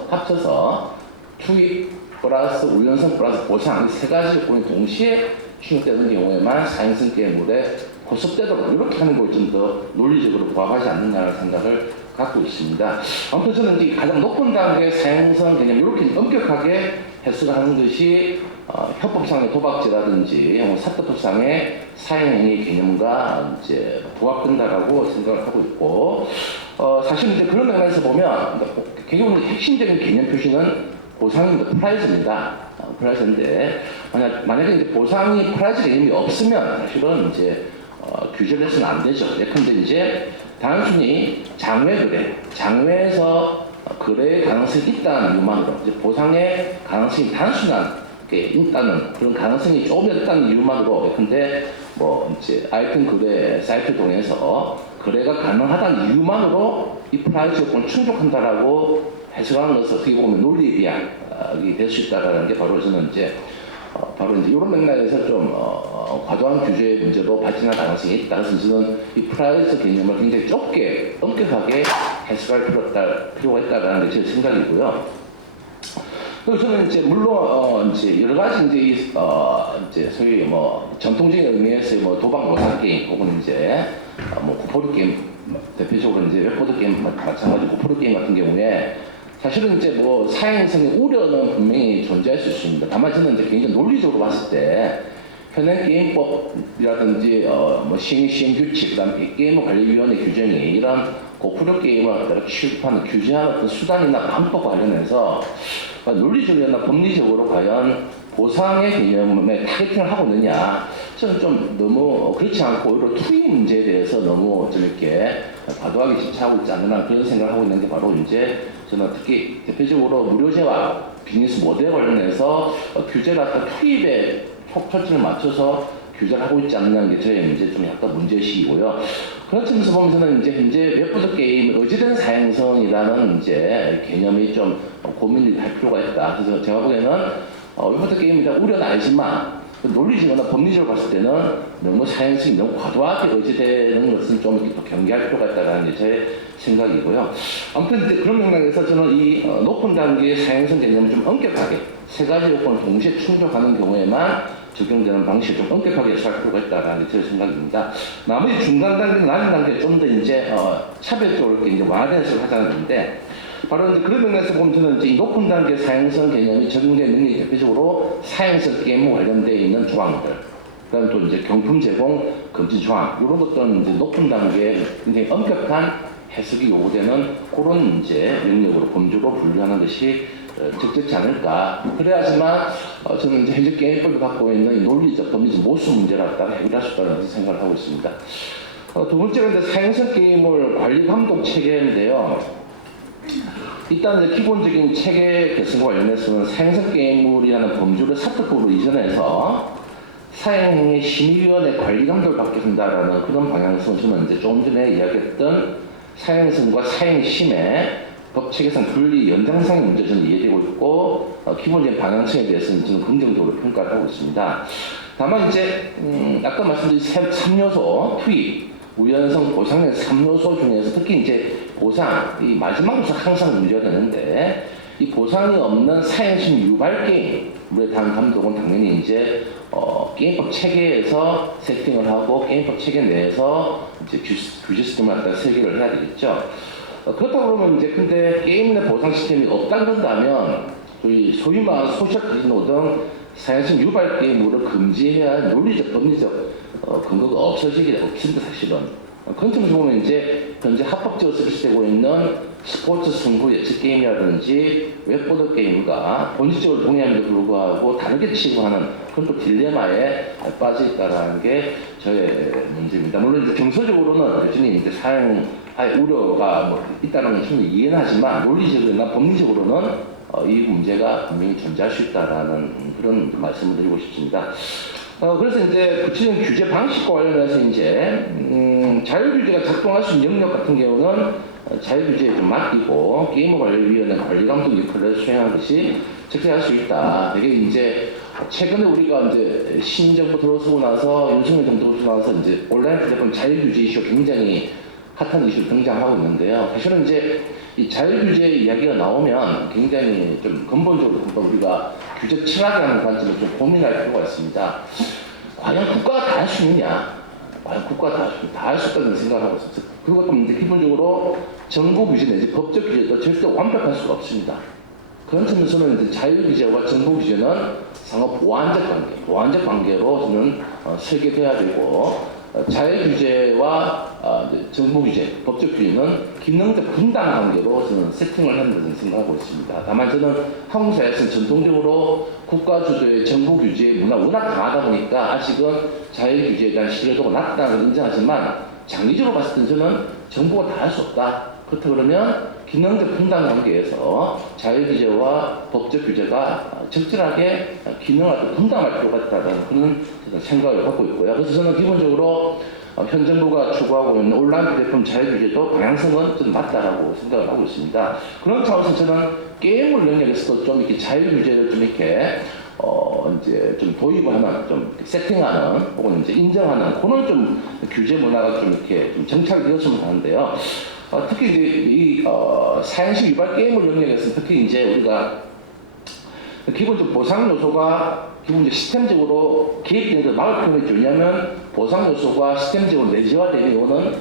합쳐서 투입 플러스 우연성 플러스 보상 이 세 가지 요건이 동시에 충족되는 경우에만 사행성 게임물에 고속되도록 이렇게 하는 것이 좀 더 논리적으로 부합하지 않느냐는 생각을 갖고 있습니다. 아무튼 저는 이 가장 높은 단계의 사행성 개념 이렇게 엄격하게 해석을 하는 것이 협법상의 도박죄라든지 사법상의 사행행위 개념과 이제 부합된다라고 생각을 하고 있고 사실 이제 그런 맥락에서 보면 개념의 핵심적인 개념 표시는 보상입니다. 프라이즈입니다. 프라이즈인데 만약에 이제 보상이 프라이즈 개념이 없으면 사실은 이제 규제를 해서는 안 되죠. 예컨대 이제 단순히 장외에서 거래의 가능성이 있다는 이유만으로 이제 보상의 가능성이 단순하게 있다는 그런 가능성이 조금 있다는 이유만으로 예컨대 뭐 이제 아이템 거래 사이트 통해서 거래가 가능하다는 이유만으로 이 프라이즈 요건을 충족한다라고 해석하는 것은 어떻게 보면 논리에 비약이 될 수 있다는 게 바로 저는 이제 이런 맥락에서 좀 과도한 규제의 문제로 발전할 가능성이 있다. 그래서 저는 이 프라이스 개념을 굉장히 좁게 엄격하게 해석할 필요가 있다는 게 제 생각이고요. 그리고 저는 이제 물론 이제 여러 가지 이제 소위 뭐 전통적인 의미에서의 뭐 도박 모상 게임 혹은 이제 뭐 고포르 게임 대표적으로 이제 웹보드 게임 마찬가지 고포르 게임 같은 경우에 사실은 이제 뭐 사행성의 우려는 분명히 존재할 수 있습니다. 다만 저는 이제 굉장히 논리적으로 봤을 때 현행 게임법이라든지 뭐 시행규칙, 그다음에 게임관리위원회 규정이 이런 고프로 게임을 갖다가 취급하는 규제하는 어떤 수단이나 방법 관련해서 논리적이나 법리적으로 과연 보상의 개념에 타겟팅을 하고 있느냐 저는 좀 너무 그렇지 않고 오히려 투입 문제에 대해서 너무 좀 이렇게 과도하게 집착하고 있지 않나 그런 생각을 하고 있는 게 바로 이제 저는 특히 대표적으로 무료제와 비즈니스 모델 관련해서 규제를 갖다 투입에 초점을 맞춰서 규제를 하고 있지 않느냐는 게 저의 이제 좀 약간 문제의식이고요. 그런 측면에서 보면 저는 이제 현재 웹보드 게임 어찌된 사행성이라는 이제 개념이 좀 고민을 할 필요가 있다. 그래서 제가 보기에는 웹보드 게임에 대한 우려는 알지만 논리적이나 법리적으로 봤을 때는 너무 사행성이 너무 과도하게 의지되는 것은 좀 이렇게 또 경계할 필요가 있다는 게 제 생각이고요. 아무튼 이제 그런 맥락에서 저는 이 높은 단계의 사행성 개념을 좀 엄격하게 세 가지 요건을 동시에 충족하는 경우에만 적용되는 방식을 좀 엄격하게 해석할 필요가 있다는 게 제 생각입니다. 나머지 중간 단계, 낮은 단계 좀 더 이제 차별적으로 이렇게 이제 완화된 해석을 하자는 건데, 바로 이제 그런 면에서 보면 저는 이제 이 높은 단계 사행성 개념이 적용된 능력이 대표적으로 사행성 게임과 관련되어 있는 조항들, 그다음 또 이제 경품 제공 금지 조항, 이런 것들은 이제 높은 단계에 굉장히 엄격한 해석이 요구되는 그런 이제 영역으로 범주로 분류하는 것이 적절치 않을까. 그래야지만 저는 이제 현재 게임법이 갖고 있는 이 논리적, 법리적 모수 문제를 갖다가 해결할 수 있다는 생각을 하고 있습니다. 두 번째는 이제 사행성 게임을 관리 감독 체계인데요. 일단 이제 기본적인 체계 개선과 관련해서는 사행성 게임물이라는 범주를 사특법으로 이전해서 사행의 심의위원회 관리 감독을 받게 한다라는 그런 방향성은 저는 이제 조금 전에 이야기했던 사행성과 사행심의 법체계상 분리 연장상의 문제 저는 이해되고 있고 기본적인 방향성에 대해서는 저는 긍정적으로 평가를 하고 있습니다. 다만 이제 아까 말씀드린 3요소 투입, 우연성, 보상의 3요소 중에서 특히 이제 보상, 이 마지막으로 항상 문제가 되는데 이 보상이 없는 사행심 유발 게임물에 대한 감독은 당연히 이제 게임법 체계에서 세팅을 하고 게임법 체계 내에서 이제 규제 시스템을 갖다 설계를 해야 되겠죠. 그렇다고 그러면 이제 근데 게임 내 보상 시스템이 없다 그런다면 저희 소위 말하는 소셜 카지노 등 사행심 유발 게임물을 금지해야 할 논리적, 법리적 근거가 없습니다, 사실은. 그런 점에서 보면 이제 현재 합법적으로 서비스되고 있는 스포츠 승부 예측 게임이라든지 웹보드 게임과 본질적으로 동의함에도 불구하고 다르게 취급하는 그런 또 딜레마에 빠져 있다는 게 저의 문제입니다. 물론 이제 정서적으로는 여전히 이제 사용할 우려가 뭐 있다는 건 충분히 이해는 하지만 논리적으로나 법리적으로는 이 문제가 분명히 존재할 수 있다라는 그런 말씀을 드리고 싶습니다. 그래서 이제 구체적인 규제 방식과 관련해서 이제 자율규제가 작동할 수 있는 영역 같은 경우는 자율규제에 좀 맡기고 게임관리위원회 관리 감독 역할을 수행하는 것이 적절할 수 있다. 이게 이제 최근에 우리가 이제 신정부 들어서고 나서 윤석열 정부 들어서고 나서 이제 온라인 플랫폼 자율규제 이슈가 굉장히 핫한 이슈로 등장하고 있는데요. 사실은 이제 이 자율규제 이야기가 나오면 굉장히 좀 근본적으로 우리가 규제 철학에 하는 관점을 좀 고민할 필요가 있습니다. 과연 국가가 다 할 수 있느냐? 과연 국가가 다 할 수 있다는 생각을 하고 있습니다. 그것도 이제 기본적으로 정부 규제 내지 법적 규제도 절대 완벽할 수가 없습니다. 그런 점에서는 이제 자율규제와 정부 규제는 상호 보완적 관계로 저는 설계돼야 되고 자율규제와 정부 규제, 법적 규제는 기능적 분당 관계로 저는 세팅을 한다는 생각하고 있습니다. 다만 저는 한국 사회에서는 전통적으로 국가 주도의 정부 규제 문화가 워낙 강하다 보니까 아직은 자율규제에 대한 신뢰도가 낮다는 걸 인정하지만 장기적으로 봤을 때 저는 정부가 다 할 수 없다. 그렇다 그러면 기능적 분당 관계에서 자율규제와 법적 규제가 적절하게 기능을 분당할 필요가 있다는 그런 생각을 갖고 있고요. 그래서 저는 기본적으로 현 정부가 추구하고 있는 온라인 플랫폼 자율규제도 방향성은 좀 맞다라고 생각을 하고 있습니다. 그런 차원에서 저는 게임물 영역에서도 좀 이렇게 자율규제를 좀 이렇게 이제 좀 도입하는, 좀 세팅하는, 혹은 이제 인정하는 그런 좀 규제 문화가 좀 이렇게 좀 정착이 되었으면 하는데요. 특히 이제 이 사행시 유발 게임물 영역에서 특히 이제 우리가 기본적 보상 요소가 기본적 시스템적으로 개입되는 걸 막을 필요가 있죠. 왜냐하면 보상 요소가 시스템적으로 내재화되는 이유는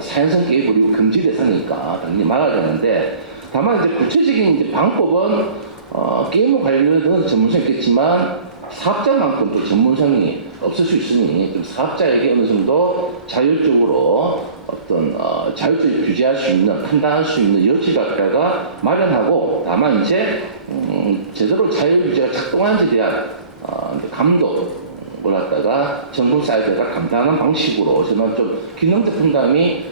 사행성 게임물이고 금지 대상이니까 당연히 막아야 되는데, 다만 이제 구체적인 이제 방법은 게임과 관련된 전문성이 있겠지만 사업자만큼 또 전문성이 없을 수 있으니 좀 사업자에게 어느 정도 자율적으로 어떤 자율적으로 규제할 수 있는, 판단할 수 있는 여지를 갖다가 마련하고, 다만 이제 제대로 자율규제가 작동하는지에 대한 감독을 갖다가 정부 사이드가 감당하는 방식으로 저는 좀 기능적 분담이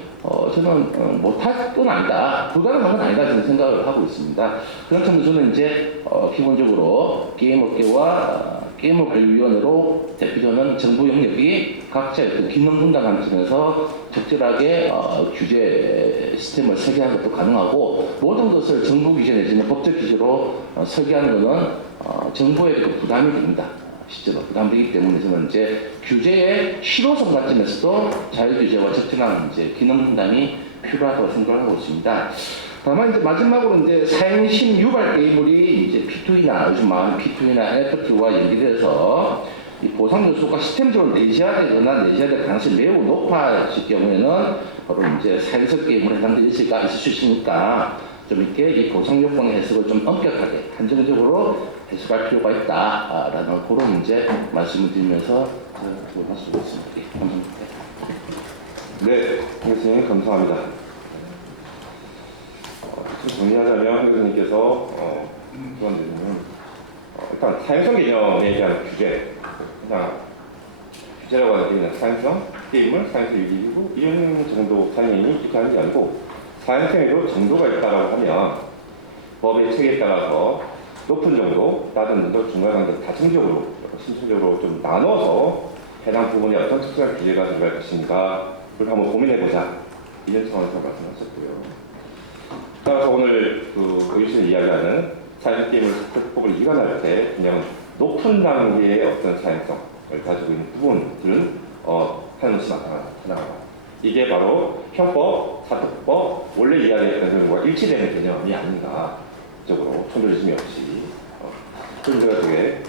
저는 못할 건 아니다, 불가능한 건 아니다 저는 생각을 하고 있습니다. 그런 점에서 저는 이제 기본적으로 게임 업계와 게임관리위원회로 대표자는 정부 영역이 각자의 그 기능 분담 관점에서 적절하게 규제 시스템을 설계하는 것도 가능하고 모든 것을 정부 규제 내지는 법적 규제로 설계하는 것은 정부의 그 부담이 됩니다. 실제로 부담되기 때문에 저는 이제 규제의 실효성 관점에서도 자율규제와 적절한 이제 기능 분담이 필요하다고 생각하고 있습니다. 다만 이제 마지막으로 이제 사행심 유발 게임물이 이제 P2E나 요즘 많은 P2E나 NFT와 연계돼서 이 보상 요소가 시스템적으로 내재화되거나 내재화될 가능성이 매우 높아질 경우에는 바로 이제 사행성 게임물에 해당될 여지가 있을 수 있으니까 좀 이렇게 이 보상 요건의 해석을 좀 엄격하게 한정적으로 해석할 필요가 있다라는 그런 이제 말씀을 드리면서 말씀드리겠습니다. 감사합니다. 네, 교수님 감사합니다. 좀 정리하자면 교수님께서 일단 사행성 개념에 대한 규제, 그냥 규제라고 하는 게 그냥 사행성, 게임을 사행성 유지이고 이런 정도 사행이 이렇게 하는 게 아니고 사행성에도 정도가 있다라고 하면 법의 체계에 따라서 높은 정도, 낮은 정도, 중간 정도 다층적으로, 신체적으로 좀 나눠서 해당 부분에 어떤 특수한 규제가 들어갈 것인가를 한번 고민해보자. 이런 차원에서 말씀하셨고요. 따라서 오늘 교수님 이야기하는 사행 게임을 사법을 이관할 때 그냥 높은 단계의 어떤 사행성을 가지고 있는 부분들은 하나씩 나타나가. 이게 바로 형법, 사법법, 원래 이야기했던 것과 일치되는 개념이 아닌가. 적으로 천조지심이 없이 그런 데가 되게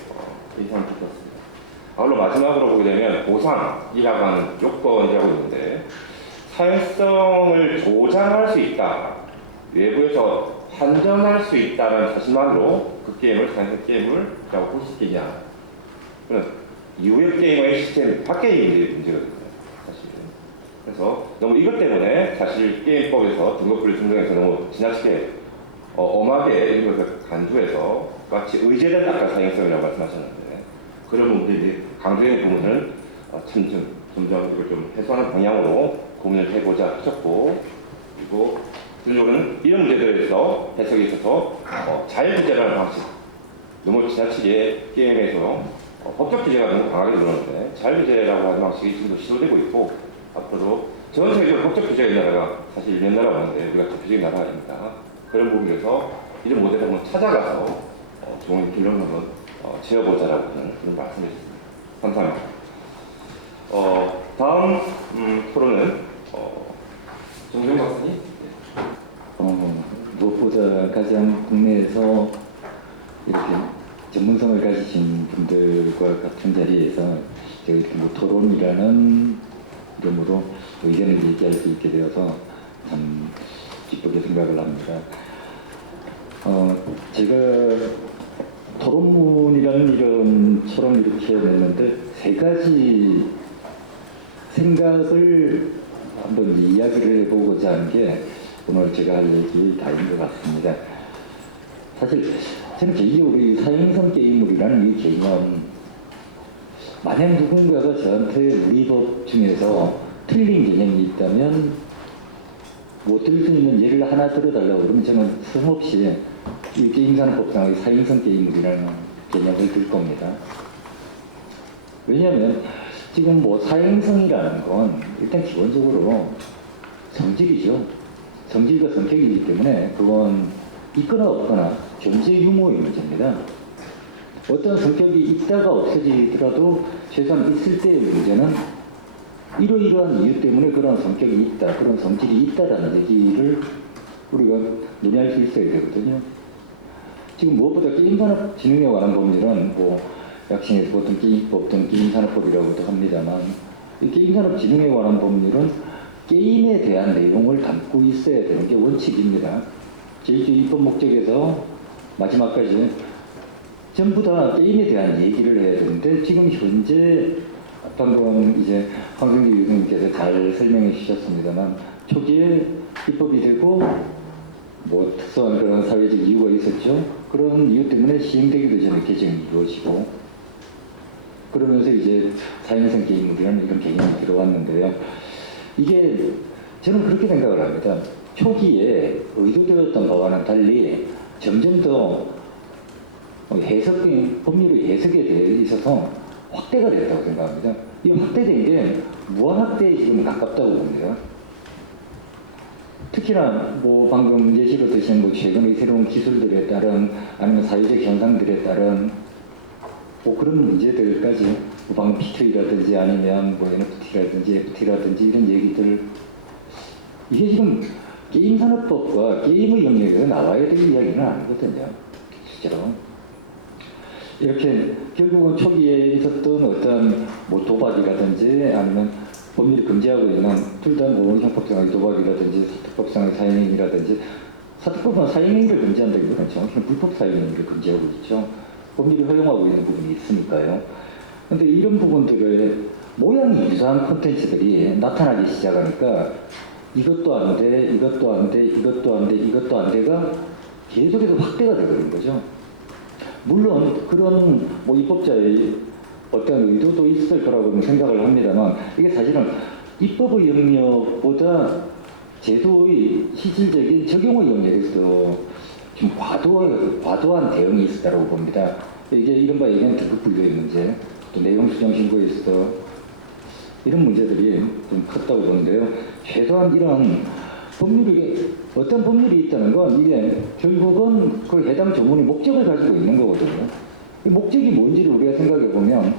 인상을 깊었습니다. 아울러 마지막으로 보게 되면 보상이라고 하는 요건이라고 있는데 사행성을 조장할 수 있다, 외부에서 환전할 수 있다는 사실만으로 그 게임을 사행성 게임을라고 볼 수 있겠냐. 그런 이후의 게임의 시스템 밖의 문제거든요. 사실은. 그래서 너무 이것 때문에 사실 게임법에서 등급분류 등등해서 너무 지나치게 엄하게 이것을 간주해서 마치 의제된 아까 사행성이라고 말씀하셨는데 그런 부분들이 강조되는 부분은 점점 이걸 좀 해소하는 방향으로 고민을 해보자 하셨고, 그리고 그쪽은 이런 문제들에서 해석에 있어서 자율규제라는 방식, 너무 지나치게 게임에서 법적 규제가 너무 강하게 들어오는데 자율규제라고 하는 방식이 지금도 시도되고 있고, 앞으로도 전 세계적으로 법적 규제가 있는 나라가 사실 몇 나라 없는데 우리가 대표적인 나라입니다. 그런 부분에서 이런 모델을 한번 찾아가서 좋은 결론을 지어보자라고 하는 그런 말씀을 드립니다. 감사합니다. 다음 토론은 정정 박사님. 무엇보다 가장 국내에서 이렇게 전문성을 가지신 분들과 같은 자리에서 제가 이렇게 토론이라는 이름으로 의견을 얘기할 수 있게 되어서 참 기쁘게 생각을 합니다. 제가 토론문이라는 이름처럼 이렇게 냈는데 세 가지 생각을 한번 이야기를 해보고자 한 게 오늘 제가 할 얘기 다인 것 같습니다. 사실 저는 개인적으로 이 사행성 게임물이라는 이 개념, 만약 누군가가 저한테 우리 법 중에서 틀린 개념이 있다면 뭐 들 수 있는 예를 하나 들어달라고 그러면 저는 서슴없이 이 게임산업법상의 사행성 게임물이라는 개념을 들 겁니다. 왜냐하면 지금 뭐 사행성이라는 건 일단 기본적으로 성질이죠. 성질과 성격이기 때문에 그건 있거나 없거나 존재 유무의 문제입니다. 어떤 성격이 있다가 없어지더라도 최소한 있을 때의 문제는 이러이러한 이유 때문에 그런 성격이 있다, 그런 성질이 있다라는 얘기를 우리가 논의할 수 있어야 되거든요. 지금 무엇보다 게임산업 진흥에 관한 법률은 뭐 약칭해서 보통 게임법 또는 게임산업법이라고도 합니다만 이 게임산업 진흥에 관한 법률은 게임에 대한 내용을 담고 있어야 되는 게 원칙입니다. 제2조 입법 목적에서 마지막까지 전부 다 게임에 대한 얘기를 해야 되는데 지금 현재 방금 이제 황승기 교수님께서 잘 설명해 주셨습니다만 초기에 입법이 되고 뭐 특수한 그런 사회적 이유가 있었죠. 그런 이유 때문에 시행되기도 전에 개정이 이루어지고 그러면서 이제 사행성 게임물이라는 이런 개념이 들어왔는데요. 이게 저는 그렇게 생각을 합니다. 초기에 의도되었던 바와는 달리 점점 더 법률의 해석에 대해 있어서 확대가 됐다고 생각합니다. 이 확대된 게 무한확대에 지금 가깝다고 봅니다. 특히나 뭐 방금 예시로 드신 뭐 최근의 새로운 기술들에 따른 아니면 사회적 현상들에 따른 뭐 그런 문제들까지 뭐 방금 P2라든지 아니면 뭐 NFT라든지 FT라든지 이런 얘기들 이게 지금 게임산업법과 게임의 영역에서 나와야 될 이야기는 아니거든요. 실제로. 이렇게 결국은 초기에 있었던 어떤 뭐 도박이라든지 아니면 법률이 금지하고 있는 둘 다 뭐 형법상의 도박이라든지 사특법상의 사행행위라든지 사특법은 사행행위를 금지한다기보다는 정확히는 불법 사행행위를 금지하고 있죠. 법률이 허용하고 있는 부분이 있으니까요. 그런데 이런 부분들의 모양이 유사한 콘텐츠들이 나타나기 시작하니까 이것도 안 돼, 이것도 안 돼, 이것도 안 돼, 이것도 안 돼가 계속해서 확대가 되는 거죠. 물론 그런 뭐 입법자의 어떤 의도도 있을 거라고 생각을 합니다만 이게 사실은 입법의 영역보다 제도의 실질적인 적용의 영역에서 좀 과도한 대응이 있었다고 봅니다. 이게 이른바 얘기하는 등급 분류의 문제, 또 내용 수정 신고에 있어 이런 문제들이 좀 컸다고 보는데요. 최소한 이런 법률이 어떤 법률이 있다는 건 이게 결국은 그 해당 조문의 목적을 가지고 있는 거거든요. 이 목적이 뭔지를 우리가 생각해 보면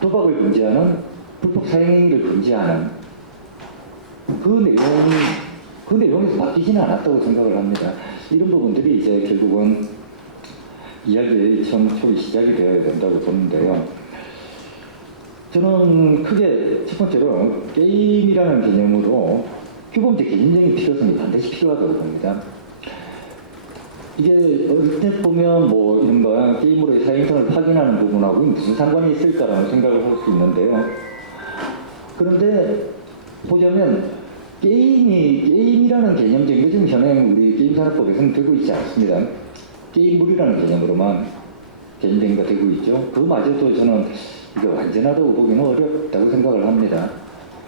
도박을 금지하는 불법 사행행위를 금지하는 그 내용에서 바뀌지는 않았다고 생각을 합니다. 이런 부분들이 이제 결국은 이야기의 처음 시작이 되어야 된다고 보는데요. 저는 크게 첫 번째로 게임이라는 개념으로 규범적 개념적인 필요성이 반드시 필요하다고 봅니다. 이게 어떻게 보면 뭐 이른바 게임으로의 사행성을 확인하는 부분하고 무슨 상관이 있을까라는 생각을 할 수 있는데요. 그런데 보자면 게임이라는 개념적인 게 지금 현행 우리 게임산업법에서는 되고 있지 않습니다. 게임물이라는 개념으로만 개념적인가 되고 있죠. 그마저도 저는 이게 완전하다고 보기는 어렵다고 생각을 합니다.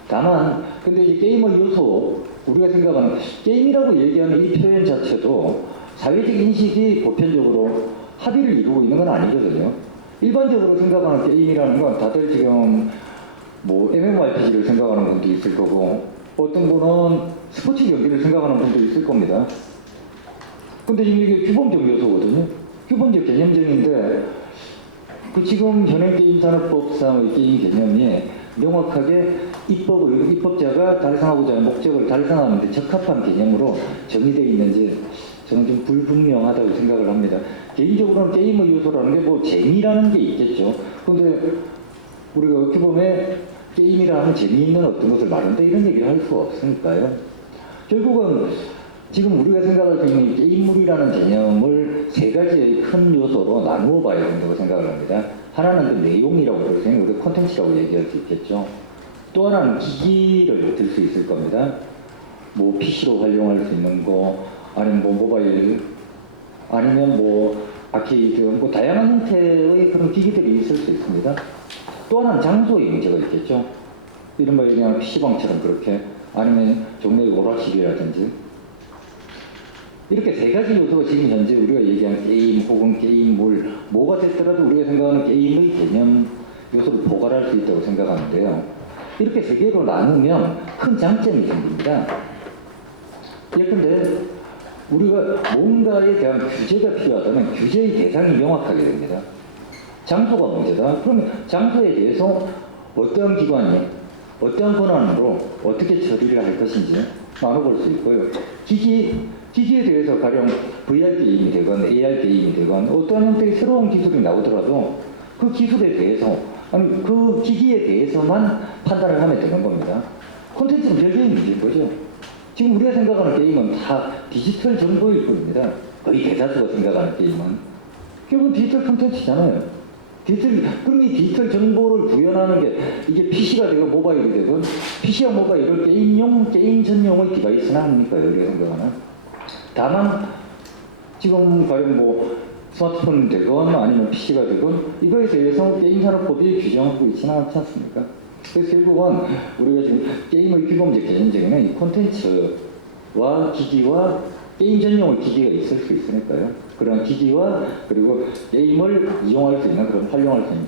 다만 근데 이 게임의 요소 우리가 생각하는 게임이라고 얘기하는 이 표현 자체도 사회적 인식이 보편적으로 합의를 이루고 있는 건 아니거든요. 일반적으로 생각하는 게임이라는 건 다들 지금 뭐 MMORPG를 생각하는 분도 있을 거고 어떤 분은 스포츠 경기를 생각하는 분도 있을 겁니다. 근데 지금 이게 규범적 요소거든요. 규범적 개념적인데 그 지금 현행 게임산업법상의 게임 개념이 명확하게 입법자가 달성하고자 하는 목적을 달성하는 데 적합한 개념으로 정의되어 있는지 저는 좀 불분명하다고 생각을 합니다. 개인적으로는 게임의 요소라는 게 뭐 재미라는 게 있겠죠. 그런데 우리가 어떻게 보면 게임이라는 재미있는 어떤 것을 말한다 이런 얘기를 할 수가 없으니까요. 결국은 지금 우리가 생각할 수 있는 게임물이라는 개념을 세 가지의 큰 요소로 나누어 봐야 된다고 생각을 합니다. 하나는 그 내용이라고 그럴 수 있는 우리가 콘텐츠라고 얘기할 수 있겠죠. 또 하나는 기기를 들 수 있을 겁니다. 뭐 PC로 활용할 수 있는 거 아니면 뭐 모바일 아니면 뭐 아케이드 뭐 다양한 형태의 그런 기기들이 있을 수 있습니다. 또 하나는 장소의 문제가 있겠죠. 이른바 그냥 PC방처럼 그렇게 아니면 종로의 오락실이라든지 이렇게 세 가지 요소가 지금 현재 우리가 얘기하는 게임 혹은 게임물 뭐가 됐더라도 우리가 생각하는 게임의 개념 요소를 포괄할 수 있다고 생각하는데요. 이렇게 세 개로 나누면 큰 장점이 생깁니다. 예컨대 우리가 뭔가에 대한 규제가 필요하다면 규제의 대상이 명확하게 됩니다. 장소가 문제다. 그러면 장소에 대해서 어떠한 기관이 어떠한 권한으로 어떻게 처리를 할 것인지 나눠볼 수 있고요. 기기에 대해서 가령 VR 게임이 되건 AR 게임이 되건 어떠한 형태의 새로운 기술이 나오더라도 그 기술에 대해서 아니 그 기기에 대해서만 판단을 하면 되는 겁니다. 콘텐츠는 별개의 문제인 거죠. 지금 우리가 생각하는 게임은 다 디지털 정보일 뿐입니다. 거의 대다수가 생각하는 게임은 결국은 디지털 콘텐츠잖아요. 그럼 이 디지털 정보를 구현하는 게 이게 PC가 되고 모바일이 되건 PC와 모바일을 게임 전용의 디바이스는 아닙니까? 우리가 생각하는. 다만 지금 과연 뭐 스마트폰이 되건 아니면 PC가 되건 이거에 대해서 게임산업법이 규정하고 있지는 않지 않습니까? 그래서 결국은 우리가 지금 게임의 규범적 개념적인 이 콘텐츠와 기기와 게임 전용 기기가 있을 수 있으니까요. 그런 기기와 그리고 게임을 이용할 수 있는 그런 활용할 수 있는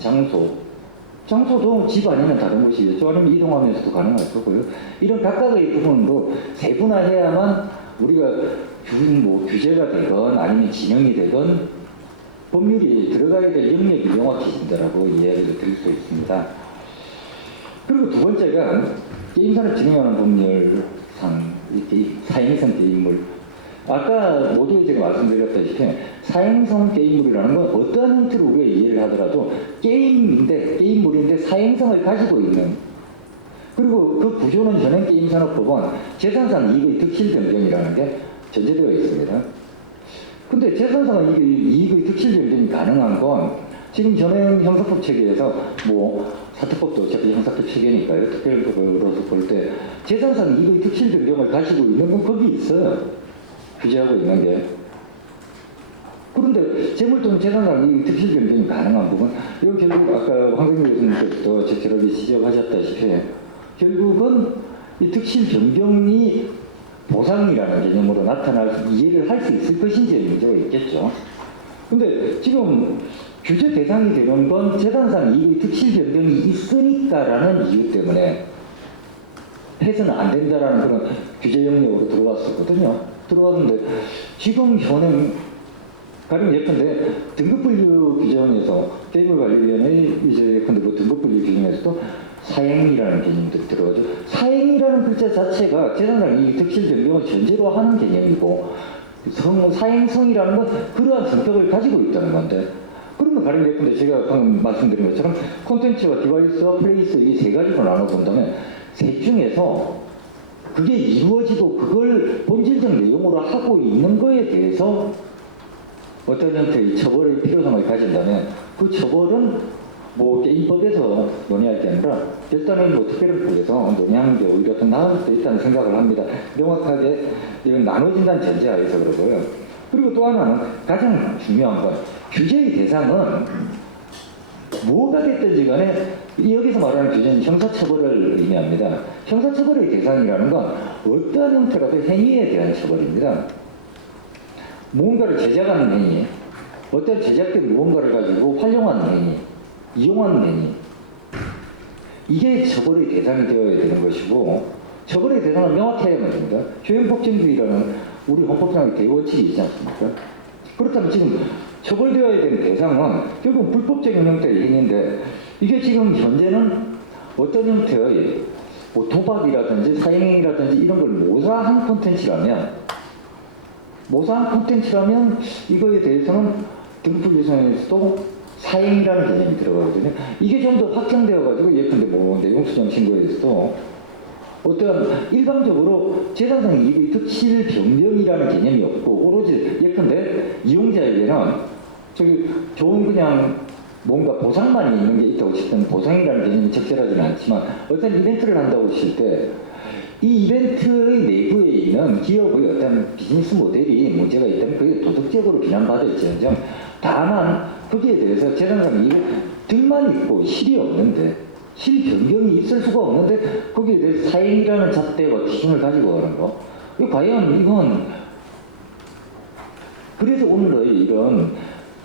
장소도 집 아니면 다른 곳이겠죠. 아니면 이동하면서도 가능할 거고요. 이런 각각의 부분으로 세분화해야만 우리가 규제가 되건 아니면 진영이 되건 법률이 들어가야 될 영역이 명확해진다라고 이야기를 드릴 수 있습니다. 그리고 두 번째가 게임산업진흥위원회 법률상 사행성 게임물. 아까 모두에 제가 말씀드렸다시피 사행성 게임물이라는 건 어떠한 형태로 우리가 이해를 하더라도 게임물인데 사행성을 가지고 있는, 그리고 그 구조는 현행게임산업법은 재산상 이익의 득실 변경이라는 게 전제되어 있습니다. 근데 재산상 이익의 득실 변경이 가능한 건 지금 현행 형사법 체계에서 사특법도 어차피 형사법 체계니까요. 특별법으로서 볼 때 재산상 이익의 득실 변경을 가지고 있는 건 거기 있어요. 규제하고 있는 게. 그런데 재물돈 재산상 이익의 득실 변경이 가능한 부분, 이거 결국 아까 황성규 교수님께서도 적절하게 지적하셨다시피 결국은 이 득실 변경이 보상이라는 개념으로 이해를 할 수 있을 것인지에 문제가 있겠죠. 근데 지금 규제 대상이 되는 건 재산상 이익의 득실 변경이 있으니까라는 이유 때문에 해서는 안 된다라는 그런 규제 영역으로 들어왔었거든요. 들어왔는데 지금 현행 가령 예컨대 등급분류 규정에서 게임관리위원회 근데 등급분류 규정에서도 사행이라는 개념들이 들어가죠. 사행이라는 글자 자체가 재산상 이익 득실 변경을 전제로 하는 개념이고 사행성이라는 건 그러한 성격을 가지고 있다는 건데, 그러면 가령 예컨대 제가 방금 말씀드린 것처럼 콘텐츠와 디바이스와 플레이스 이 세 가지로 나눠본다면 셋 중에서 그게 이루어지고 그걸 본질적 내용으로 하고 있는 거에 대해서 어떤 형태의 처벌의 필요성을 가진다면 그 처벌은 게임법에서 논의할 게 아니라 일단은 특별법에서 논의하는 게 오히려 더 나을 수도 있다는 생각을 합니다. 명확하게 이건 나눠진다는 전제하에서 그러고요. 그리고 또 하나는 가장 중요한 건 규제의 대상은 뭐가 됐든지 간에 여기서 말하는 규제는 형사처벌을 의미합니다. 형사처벌의 대상이라는 건 어떠한 형태라도 행위에 대한 처벌입니다. 무언가를 제작하는 행위, 어떤 제작된 무언가를 가지고 활용하는 행위, 이용하는 행위, 이게 처벌의 대상이 되어야 되는 것이고, 처벌의 대상을 명확히 해야만 됩니다. 효용법정주의라는 우리 헌법상의 대원칙이 있지 않습니까? 그렇다면 지금 처벌되어야 되는 대상은 결국 불법적인 형태의 행위인데, 이게 지금 현재는 어떤 형태의 도박이라든지 사행행위라든지 이런 걸 모사한 콘텐츠라면 이거에 대해서는 등급분류상에서도 사행이라는 개념이 들어가거든요. 이게 좀 더 확장되어가지고 예컨대 내용수정 신고에서도 어떤 일반적으로 재산상 이익의 득실 변경이라는 개념이 없고 오로지 예컨대 이용자에게는 좋은 그냥 뭔가 보상만 있는 게 있다고 싶으면 보상이라는 개념이 적절하지는 않지만 어떤 이벤트를 한다고 했을 때 이 이벤트의 내부에 있는 기업의 어떤 비즈니스 모델이 문제가 있다면 그게 도덕적으로 비난받을지언정 다만 거기에 대해서 재산상 이익 등만 있고 실이 없는데 실 변경이 있을 수가 없는데 거기에 대해서 사행이라는 잣대와 기준을 가지고 하는 거, 과연 이건 그래서 오늘의 이런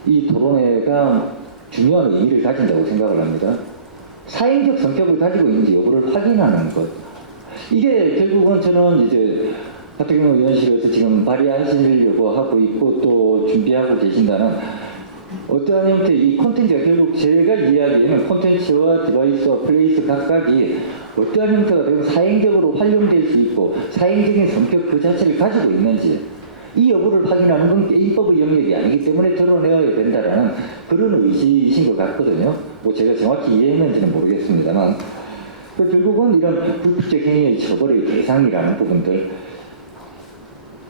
이 토론회가 중요한 의미를 가진다고 생각을 합니다. 사행적 성격을 가지고 있는지 여부를 확인하는 것. 이게 결국은 저는 이제 박태경 의원실에서 지금 발의하시려고 하고 있고 또 준비하고 계신다는 어떠한 형태의 이 콘텐츠가 결국 제가 이야기하는 콘텐츠와 디바이스와 플레이스 각각이 어떠한 형태가 되면 사행적으로 활용될 수 있고 사행적인 성격 그 자체를 가지고 있는지 이 여부를 확인하는 건 게임법의 영역이 아니기 때문에 드러내야 된다라는 그런 의지이신 것 같거든요. 제가 정확히 이해했는지는 모르겠습니다만 결국은 이런 불법적 행위의 처벌의 대상이라는 부분들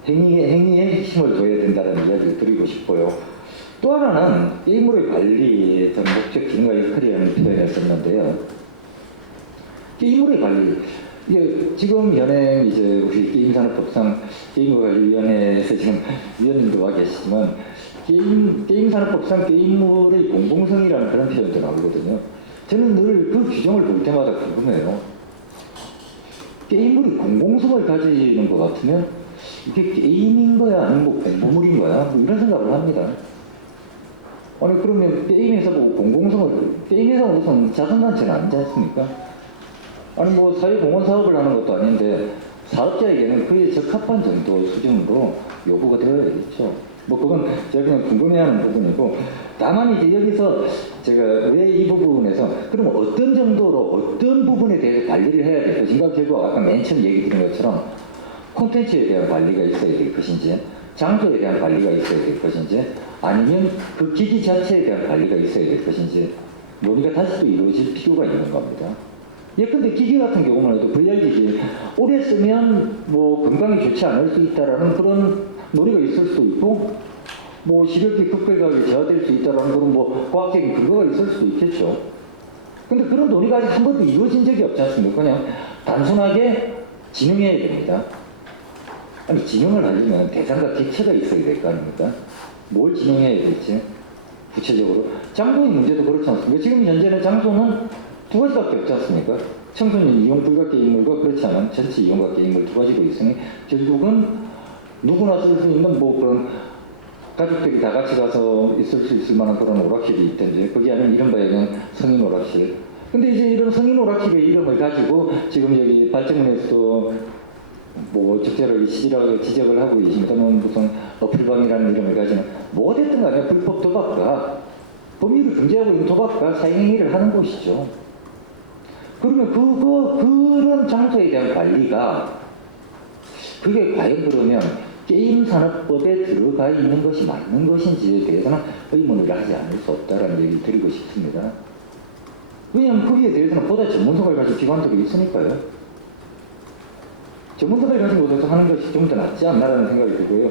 행위에 핵심을 둬야 된다는 이야기를 드리고 싶고요. 또 하나는 게임물의 관리의 목적 기능과 역할이라는 표현을 썼는데요. 게임물의 관리, 이게 지금 현행 우리 게임산업법상 게임물관리위원회에서 지금 위원님도 와 계시지만 게임산업법상 게임물의 공공성이라는 그런 표현도 나오거든요. 저는 늘 그 규정을 볼 때마다 궁금해요. 게임물이 공공성을 가지는 것 같으면 이게 게임인 거야 아니면 뭐 공부물인 거야 뭐 이런 생각을 합니다. 아니 그러면 게임에서 뭐 공공성을 게임에서 무슨 자선단체는 아니지 않습니까? 아니 뭐 사회공헌 사업을 하는 것도 아닌데 사업자에게는 그에 적합한 정도 수준으로 요구가 되어야 있죠. 뭐 그건 제가 그냥 궁금해하는 부분이고 다만 이제 여기서 제가 왜 이 부분에서 그럼 어떤 정도로 어떤 부분에 대해서 관리를 해야 될 것인가 결국 아까 맨 처음 얘기 드린 것처럼 콘텐츠에 대한 관리가 있어야 될 것인지 장소에 대한 관리가 있어야 될 것인지 아니면 그 기기 자체에 대한 관리가 있어야 될 것인지 논의가 다시 또 이루어질 필요가 있는 겁니다. 예컨대 기기 같은 경우만 해도 VR 기기 오래 쓰면 뭐 건강에 좋지 않을 수 있다라는 그런 논의가 있을 수도 있고 뭐 시력이 급격하게 저하될 수 있다라는 그런 뭐 과학적인 근거가 있을 수도 있겠죠. 근데 그런 논의가 아직 한 번도 이루어진 적이 없지 않습니까? 그냥 단순하게 진행해야 됩니다. 아니 진행을 하려면 대상과 객체가 있어야 될 거 아닙니까? 뭘 진행해야 될지 구체적으로 장소의 문제도 그렇지 않습니까? 지금 현재는 장소는 두 가지밖에 없지 않습니까? 청소년 이용 불가 게임물과 그렇지 않은 전체 이용가 게임물 두 가지로 있으니 결국은 누구나 쓸 수 있는 뭐 그런 가족들이 다 같이 가서 있을 수 있을 만한 그런 오락실이 있든지 거기 안에 이른바 그냥 성인 오락실. 근데 이제 이런 성인 오락실의 이름을 가지고 지금 여기 발전문에서도 뭐 적절하게 지적을 하고 계십니다만 무슨 어플방이라는 이름을 가지는 뭐가 됐든 간에 불법 도박과 법률을 금지하고 있는 도박과 사행위를 하는 곳이죠. 그러면 그런 장소에 대한 관리가 그게 과연 그러면 게임산업법에 들어가 있는 것이 맞는 것인지에 대해서는 의문을 하지 않을 수 없다라는 얘기를 드리고 싶습니다. 왜냐하면 거기에 대해서는 보다 전문성을 가진 기관들이 있으니까요. 전문성을 가진 곳에서 하는 것이 좀 더 낫지 않나라는 생각이 들고요.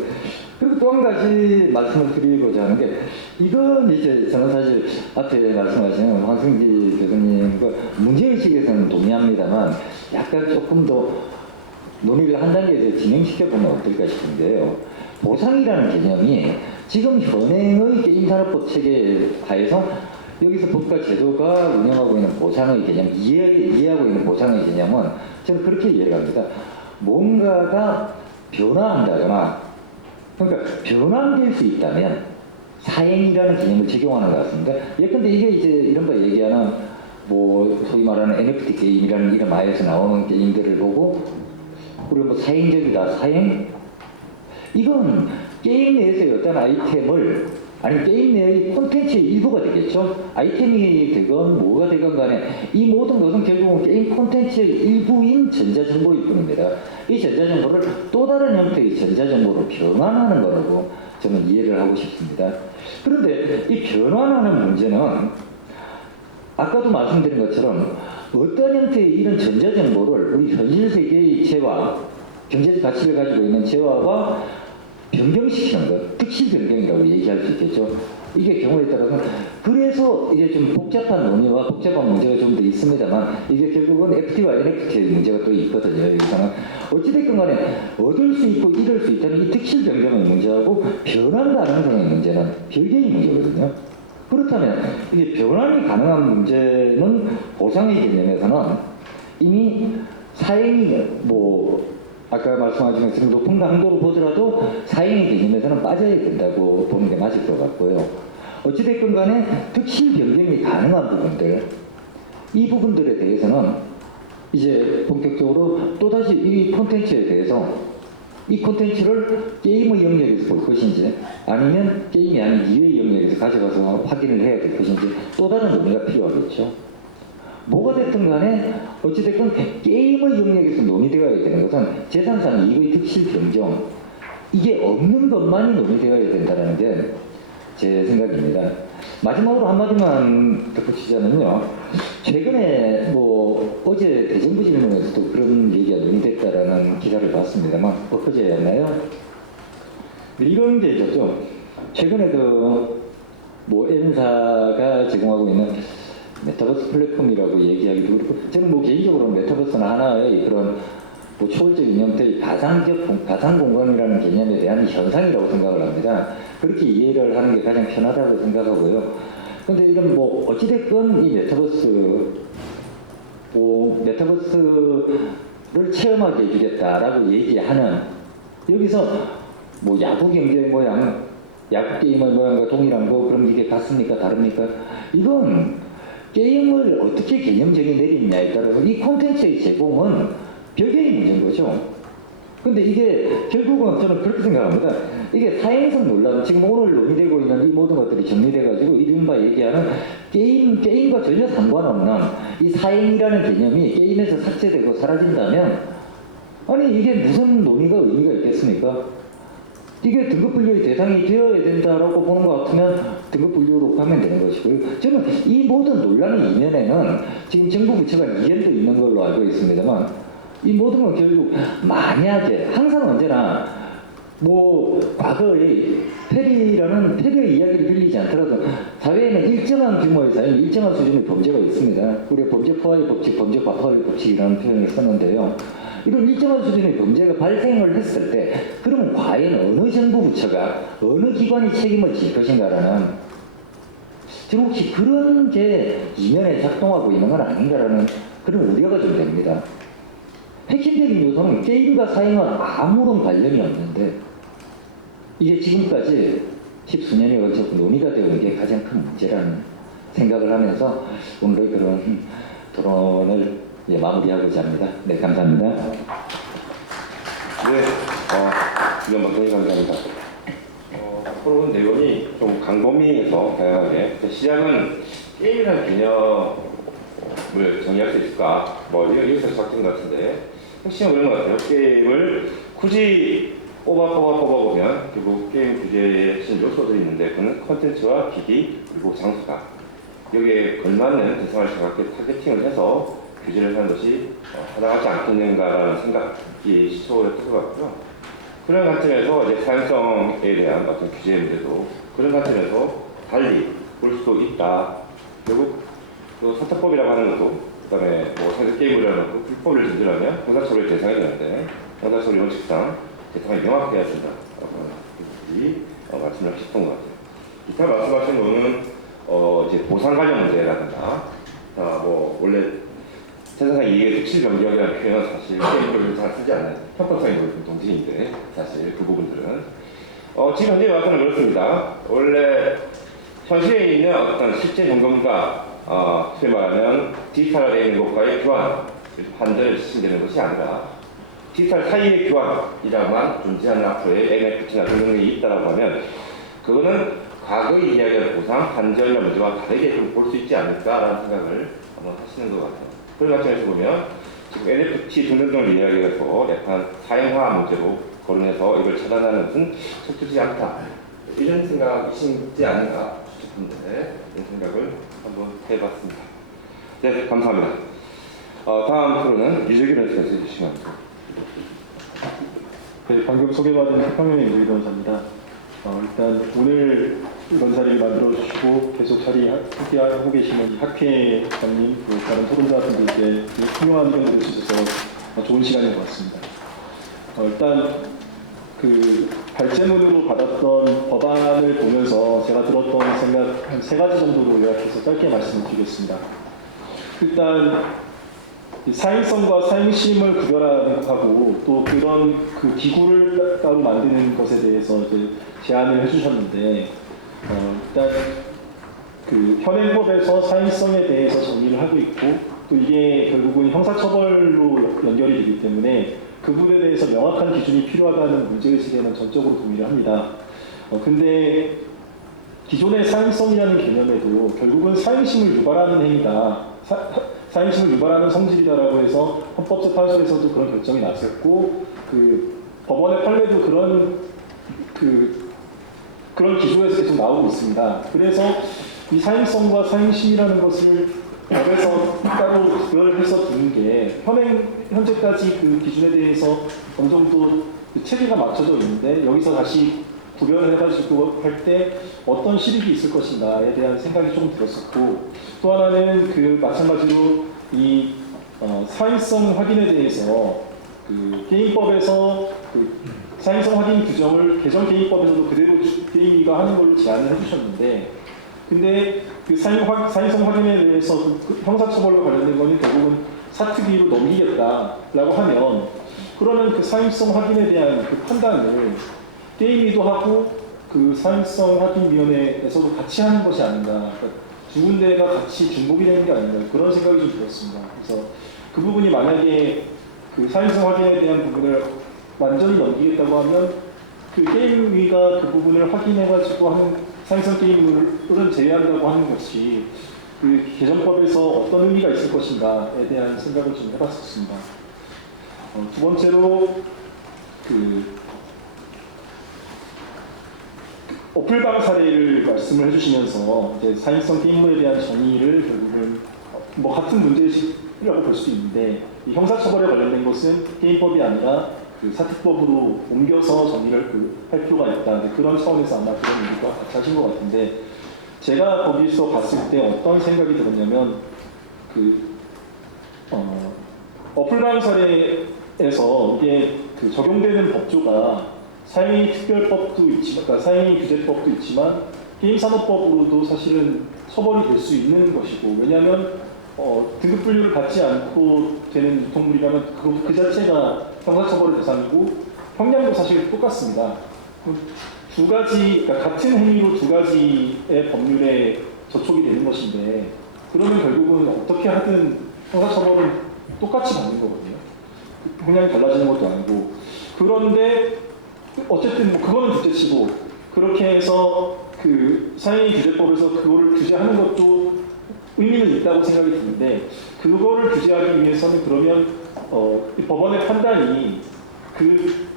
그리고 또 한 가지 말씀을 드리고자 하는 게 이건 이제 저는 사실 앞에 말씀하신 황승기 교수님과 문제의식에서는 동의합니다만 약간 조금 더 논의를 한 단계에서 진행시켜보면 어떨까 싶은데요. 보상이라는 개념이 지금 현행의 게임산업법 체계 하에서 여기서 법과 제도가 운영하고 있는 보상의 개념, 이해하고 있는 보상의 개념은 저는 그렇게 이해를 합니다. 뭔가가 변화한다거나 그러니까 변환될 수 있다면 사행이라는 개념을 적용하는 것 같습니다. 예컨대 이게 이제 이런 거 얘기하는 뭐 소위 말하는 NFT 게임이라는 이름 하에서 나오는 게임들을 보고 우리가 뭐 사행적이다, 사행? 이건 게임 내에서의 어떤 아이템을 아니 게임 내의 콘텐츠의 일부가 되겠죠. 아이템이 되건 뭐가 되건 간에 이 모든 것은 결국은 게임 콘텐츠의 일부인 전자정보일 뿐입니다. 이 전자정보를 또 다른 형태의 전자정보로 변환하는 거라고 저는 이해를 하고 싶습니다. 그런데 이 변환하는 문제는 아까도 말씀드린 것처럼 어떤 형태의 이런 전자정보를 우리 현실 세계의 재화, 경제적 가치를 가지고 있는 재화와 변경시키는 것, 특실 변경이라고 얘기할 수 있겠죠. 이게 경우에 따라서 그래서 이게 좀 복잡한 논의와 복잡한 문제가 좀 더 있습니다만 이게 결국은 FT와 NFT의 문제가 또 있거든요. 여기서는 어찌됐건 간에 얻을 수 있고 잃을 수 있다는 이 특실 변경의 문제하고 변환 가능성의 문제는 별개의 문제거든요. 그렇다면 이게 변환이 가능한 문제는 보상의 개념에서는 이미 사행이 뭐 아까 말씀하신 것처럼 높은 강도로 보더라도 사행의 개념에서는 빠져야 된다고 보는 게 맞을 것 같고요. 어찌됐건 간에 특실 변경이 가능한 부분들 이 부분들에 대해서는 이제 본격적으로 또다시 이 콘텐츠에 대해서 이 콘텐츠를 게임의 영역에서 볼 것인지 아니면 게임이 아닌 이외의 영역에서 가져가서 확인을 해야 될 것인지 또 다른 논의가 필요하겠죠. 뭐가 됐든 간에 어찌됐건 게임의 영역에서 논의되어야 되는 것은 재산상 이익의 특실 변경 이게 없는 것만이 논의되어야 된다는 게 제 생각입니다. 마지막으로 한마디만 덧붙이자면요. 최근에 뭐 어제 대정부 질문에서도 그런 얘기가 논의됐다라는 기사를 봤습니다만 엊그제였나요? 이런 게 있었죠. 최근에 그 뭐 N사가 제공하고 있는 메타버스 플랫폼이라고 얘기하기도 그렇고 저는 뭐 개인적으로 메타버스는 하나의 그런 뭐 초월적인 형태의 가상 공간이라는 개념에 대한 현상이라고 생각을 합니다. 그렇게 이해를 하는 게 가장 편하다고 생각하고요. 근데 이건 뭐 어찌됐건 이 메타버스를 체험하게 해주겠다라고 얘기하는 여기서 뭐 야구 경기의 모양, 야구 게임의 모양과 동일한 거 그럼 이게 같습니까? 다릅니까? 이건 게임을 어떻게 개념적인 내리느냐에 따라서 이 콘텐츠의 제공은 별개의 문제인 거죠. 근데 이게 결국은 저는 그렇게 생각합니다. 이게 사행성 논란, 지금 오늘 논의되고 있는 이 모든 것들이 정리돼가지고 이른바 얘기하는 게임과 전혀 상관없는 이 사행이라는 개념이 게임에서 삭제되고 사라진다면 아니 이게 무슨 논의가 의미가 있겠습니까? 이게 등급 분류의 대상이 되어야 된다라고 보는 것 같으면 등급 분류로 가면 되는 것이고요. 저는 이 모든 논란의 이면에는 지금 정부 부처가 이견도 있는 걸로 알고 있습니다만 이 모든 건 결국 만약에 항상 언제나 뭐 과거의 페리의 이야기를 빌리지 않더라도 사회에는 일정한 규모의 사회, 일정한 수준의 범죄가 있습니다. 우리가 범죄 포화의 법칙, 범죄 과파의 법칙이라는 표현을 썼는데요. 이런 일정한 수준의 범죄가 발생을 했을 때 그러면 과연 어느 정부 부처가 어느 기관이 책임을 질 것인가라는 지금 혹시 그런 게 이면에 작동하고 있는 건 아닌가라는 그런 우려가 좀 됩니다. 핵심적인 요소는 게임과 사행은 아무런 관련이 없는데 이게 지금까지 십수년에 걸쳐 논의가 되는 게 가장 큰 문제라는 생각을 하면서 오늘의 그런 토론을 마무리하고자 합니다. 네, 감사합니다. 네, 위원 박사님 감사합니다. 토론 내용이 좀 강범위해서 다양하게 시작은 게임이라는 개념을 정의할 수 있을까? 뭐 여기서 시작된 것 같은데 핵심은 그런 것 같아요. 게임을 굳이 뽑아보면 결국 게임 규제의 핵심 요소들이 있는데 그는 컨텐츠와 기기 그리고 장소다. 여기에 걸맞는 대상을 정확히 타겟팅을 해서 규제를 하는 것이 타당하지 않겠는가라는 생각이 시초를 했던 것 같고요. 그런 관점에서 이제 사용성에 대한 어떤 규제 문제도 그런 관점에서 달리 볼 수도 있다. 결국 또 사탕법이라고 하는 것도 그다음에 뭐 상대 게임이라는 것도 불법을 저지르면 형사처벌의 대상이 되는데 형사처벌 원칙상 대상이 명확해야 된다. 이 말씀을 하셨던 것 같아요. 기타 말씀하신 거는 이제 보상 관련 문제라든가 뭐 원래 세상상 이게 특실 변경이라는 표현은 사실 게임을 잘 쓰지 않는 형법상인 동진인데 사실 그 부분들은 지금 현재 와서는 그렇습니다. 원래 현실에 있는 어떤 실제 점검과 소위 말하면 디지털 행복과의 교환 판단을 시킨다는 것이 아니라 디지털 사이의 교환이라고만 존재하는 앞으로의 NFT나 등등이 있다고 하면 그거는 과거의 이야기한 보상, 반전이나 문제와 다르게 좀 볼 수 있지 않을까라는 생각을 한번 하시는 것 같아요. 그런 관점에서 보면 지금 NFT 등등을 이야기해서 약간 사형화 문제로 거론해서 이걸 차단하는 것은 적절하지 않다. 이런 생각이 심지 않은가 싶은데 이런 생각을 한번 해봤습니다. 네, 감사합니다. 다음 프로는 유재규 변호사께서 해주시면 됩니다. 네, 방금 소개받은 태평양의 유재규 변호사입니다. 일단 오늘 이런 자리를 만들어주시고 계속 자리 함께하고 계시는 학회장님, 다른 토론자분들께 훌륭한 의견 들을 수 있어서 좋은 시간인 것 같습니다. 일단 그 발제문으로 받았던 법안을 보면서 제가 들었던 생각 한 3가지 정도로 요약해서 짧게 말씀을 드리겠습니다. 일단 사행성과 사행심을 구별하고 또 그런 그 기구를 따로 만드는 것에 대해서 이제 제안을 해주셨는데 일단 그 현행법에서 사행성에 대해서 정의를 하고 있고 또 이게 결국은 형사처벌로 연결이 되기 때문에 그 부분에 대해서 명확한 기준이 필요하다는 문제의식에는 전적으로 동의를 합니다. 근데 기존의 사행성이라는 개념에도 결국은 사행심을 유발하는 행위다. 사행심을 유발하는 성질이다라고 해서 헌법재판소에서도 그런 결정이 났었고 그 법원의 판례도 그런 기조에서 계속 나오고 있습니다. 그래서 이 사행성과 사행심이라는 것을 법에서 따로 구별해서 두는 게 현재까지 그 기준에 대해서 어느 정도 그 체계가 맞춰져 있는데 여기서 다시 구별을 해가지고 할 때 어떤 실익이 있을 것인가에 대한 생각이 좀 들었었고 또 하나는 그 마찬가지로 이 사행성 확인에 대해서 그 게임법에서 그 사행성 확인 규정을 개정 게임법에서도 그대로 게임위가 하는 걸로 제안을 해주셨는데 근데 그 사행성 확인에 대해서 그 형사처벌로 관련된 거는 결국은 사특위로 넘기겠다라고 하면 그러면 그 사행성 확인에 대한 그 판단을 게임위도 하고 그 사행성 확인위원회에서도 같이 하는 것이 아닌가. 그러니까 두 군데가 같이 중복이 되는 게 아닌가. 그런 생각이 좀 들었습니다. 그래서 그 부분이 만약에 그 사행성 확인에 대한 부분을 완전히 넘기겠다고 하면 그 게임위가 그 부분을 확인해가지고 하는 사행성 게임을 제외한다고 하는 것이 그 개정법에서 어떤 의미가 있을 것인가에 대한 생각을 좀 해봤었습니다. 두 번째로 그 어플방 사례를 말씀을 해주시면서 이제 사행성 게임물에 대한 정의를 결국은 뭐 같은 문제라고 볼 수 있는데 이 형사처벌에 관련된 것은 게임법이 아니라 그 사특법으로 옮겨서 정의를 할 필요가 있다. 그런 차원에서 아마 그런 얘기가 같이 하신 것 같은데 제가 거기서 봤을 때 어떤 생각이 들었냐면 어플방 사례에서 이게 그 적용되는 법조가 사행위 특별법도 있지만, 그러니까 사행위 규제법도 있지만 게임산업법으로도 사실은 처벌이 될 수 있는 것이고 왜냐하면 등급 분류를 받지 않고 되는 유통물이라면 그 자체가 형사처벌의 대상이고 형량도 사실 똑같습니다. 두 가지, 그러니까 같은 행위로 두 가지의 법률에 저촉이 되는 것인데 그러면 결국은 어떻게 하든 형사처벌은 똑같이 받는 거거든요. 형량이 달라지는 것도 아니고 그런데 어쨌든 뭐 그거는 둘째치고 그렇게 해서 그 사행위 규제법에서 그거를 규제하는 것도 의미는 있다고 생각이 드는데 그거를 규제하기 위해서는 그러면 이 법원의 판단이 그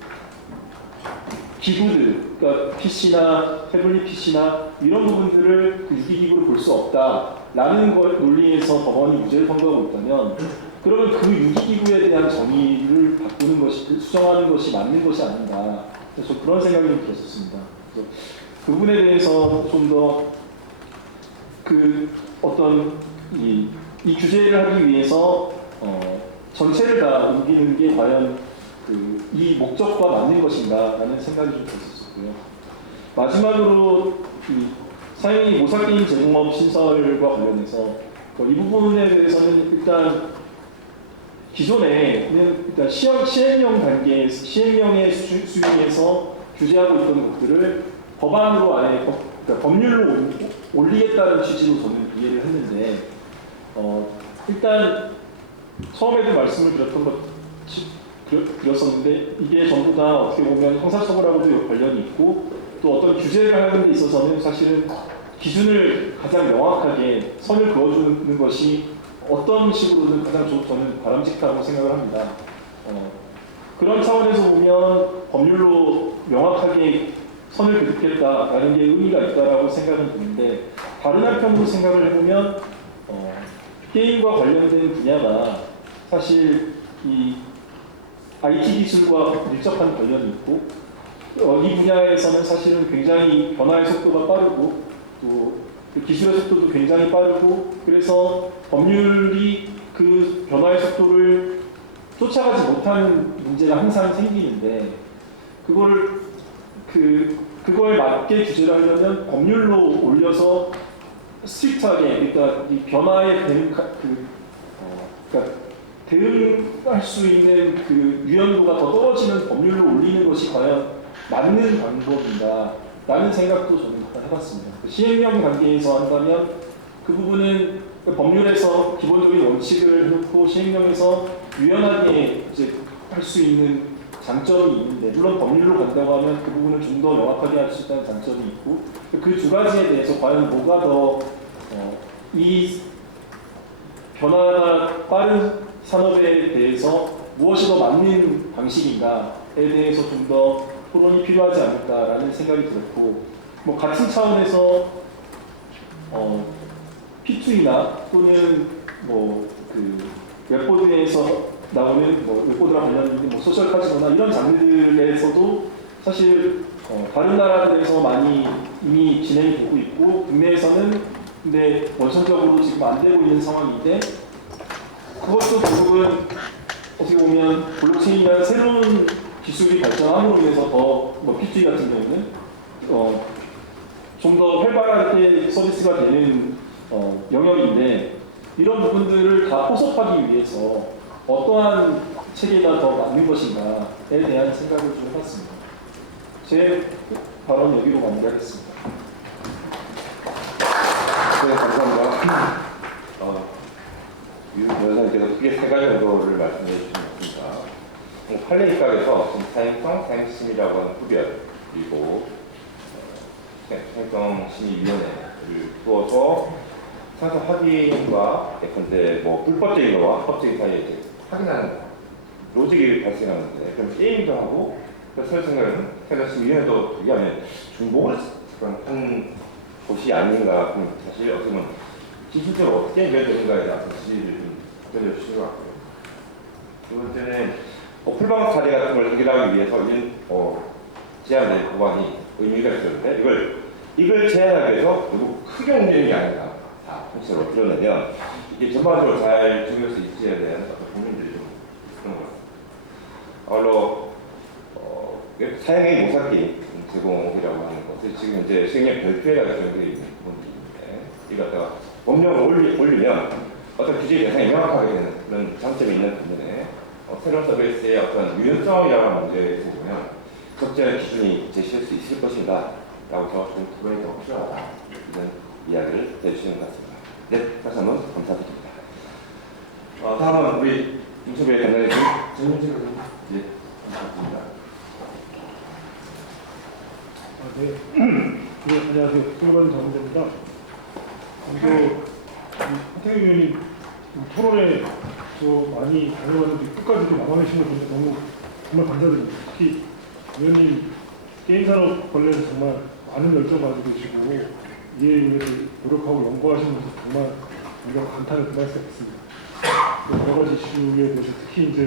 기구들, 그러니까 PC나 태블릿 PC나 이런 부분들을 그 유기기구로 볼 수 없다라는 걸 논리에서 법원이 무죄를 선고하고 있다면 그러면 그 유기기구에 대한 정의를 바꾸는 것이, 수정하는 것이 맞는 것이 아닌가. 그래서 그런 생각이 좀 들었었습니다. 그래서 그 부분에 대해서 좀 더 그 어떤 이 규제를 하기 위해서 전체를 다 옮기는 게 과연 이 목적과 맞는 것인가라는 생각이 좀 들었었고요. 마지막으로 이 사행위 모사게임 제공업 신설과 관련해서 이 부분에 대해서는 일단 기존에는 일단 시행령 단계, 시행령의 수준에서 규제하고 있던 것들을 법안으로 아예 그러니까 법률로 올리겠다는 취지로 저는 이해를 했는데 일단 처음에도 말씀을 드렸었는데 이게 전부 다 어떻게 보면 형사처벌하고도 관련이 있고 또 어떤 규제를 하는 데 있어서는 사실은 기준을 가장 명확하게 선을 그어주는 것이 어떤 식으로든 가장 저는 바람직하다고 생각을 합니다. 그런 차원에서 보면 법률로 명확하게 선을 그긋겠다라는 게 의미가 있다라고 생각은 드는데 다른 한편으로 생각을 해보면 게임과 관련된 분야가 사실 이 IT 기술과 밀접한 관련이 있고 이 분야에서는 사실은 굉장히 변화의 속도가 빠르고 또 기술의 속도도 굉장히 빠르고 그래서 법률이 그 변화의 속도를 쫓아가지 못하는 문제가 항상 생기는데 그거에 맞게 규제를 하려면 법률로 올려서 스트릭트하게 그러니까 이 변화에 그러니까 대응할 수 있는 그 유연도가 더 떨어지는 법률로 올리는 것이 과연 맞는 방법인가라는 생각도 저는 해봤습니다. 시행령 단계에서 한다면 그 부분은 법률에서 기본적인 원칙을 해놓고 시행령에서 유연하게 이제 할 수 있는 장점이 있는데 물론 법률로 간다고 하면 그 부분을 좀 더 명확하게 할 수 있다는 장점이 있고 그 두 가지에 대해서 과연 뭐가 더 이 변화가 빠른 산업에 대해서 무엇이 더 맞는 방식인가에 대해서 좀 더 토론이 필요하지 않을까라는 생각이 들었고 뭐 같은 차원에서 P2E나 또는 뭐 그 웹보드에서 나오는 뭐 웹보드랑 관련된 뭐 소셜 카지노나 이런 장르들에서도 사실 다른 나라들에서 많이 이미 진행이 되고 있고 국내에서는 근데 원천적으로 지금 안 되고 있는 상황인데 그것도 결국은 어떻게 보면 블록체인이라는 새로운 기술이 발전함으로 인해서 뭐 P2E 같은 경우는 좀 더 활발하게 서비스가 되는 영역인데 이런 부분들을 다 포섭하기 위해서 어떠한 체계가 더 맞는 것인가에 대한 생각을 좀 해봤습니다. 제 발언 여기로 마무리하겠습니다. 네, 감사합니다. 유 변호사님께서 크게 세 가지 정도를 말씀해 주신 것 같습니다. 판례 입각에서 지금 사행성, 사행심이라고 하는 구별, 그리고 사행성심의위원회를 두어서 상서 확인과 예컨대 뭐 불법적인 거와 합법적인 사이에 이제 확인하는 로직이 발생하는데, 그럼 게임도 하고, 그래서 생각은 사행성심의위원회도 얘기하면 중복을 한 곳이 아닌가. 그럼 사실 어떻게 보면 기술적으로 어떻게 연결되는가에 대해서 지지를 좀 알려주신 것 같고요. 두 번째는 풀방 사례 같은 걸 해결하기 위해서 제한된 법안이 의미가 있었는데, 이걸 제한하기 위해서 결국 크게 움직이는 게 아닌가. 통째로 드러내면 이게 전반적으로 잘 적용할 수 있지에 대한 어떤 고민들이 좀 그런 것 같습니다. 아울러 사행의 모사기 제공이라고 하는 것을 지금 이제 시행령 별표에가 적용되어 있는 부분들인데, 이거 갖다가 법령을 올리면 어떤 규제 대상이 명확하게 되는 그런 장점이 있는 반면에 새로운 서비스의 어떤 유연성이라는 문제에서 보면 적절한 기준이 제시할 수 있을 것인가 라고 좀 토론이 더 필요하다, 이런 이야기를 해주시는 것 같습니다. 네, 다시 한번 감사드립니다. 다음은 우리 임소배 간단히 질문을 감사드립니다. 네, 안녕하세요. 국회의원 정은재입니다. 하태경 의원님 토론에 많이 다녀왔는데 끝까지 좀 남아계신 거 보면 너무 정말 감사드립니다. 특히 의원님 게임산업 관련해서 정말 많은 열정 가지고 계시고 이에 위해서 노력하고 연구하시는 모습 정말 우리가 감탄을 금할 수가 있습니다. 여러 가지 이슈에 대해서 특히 이제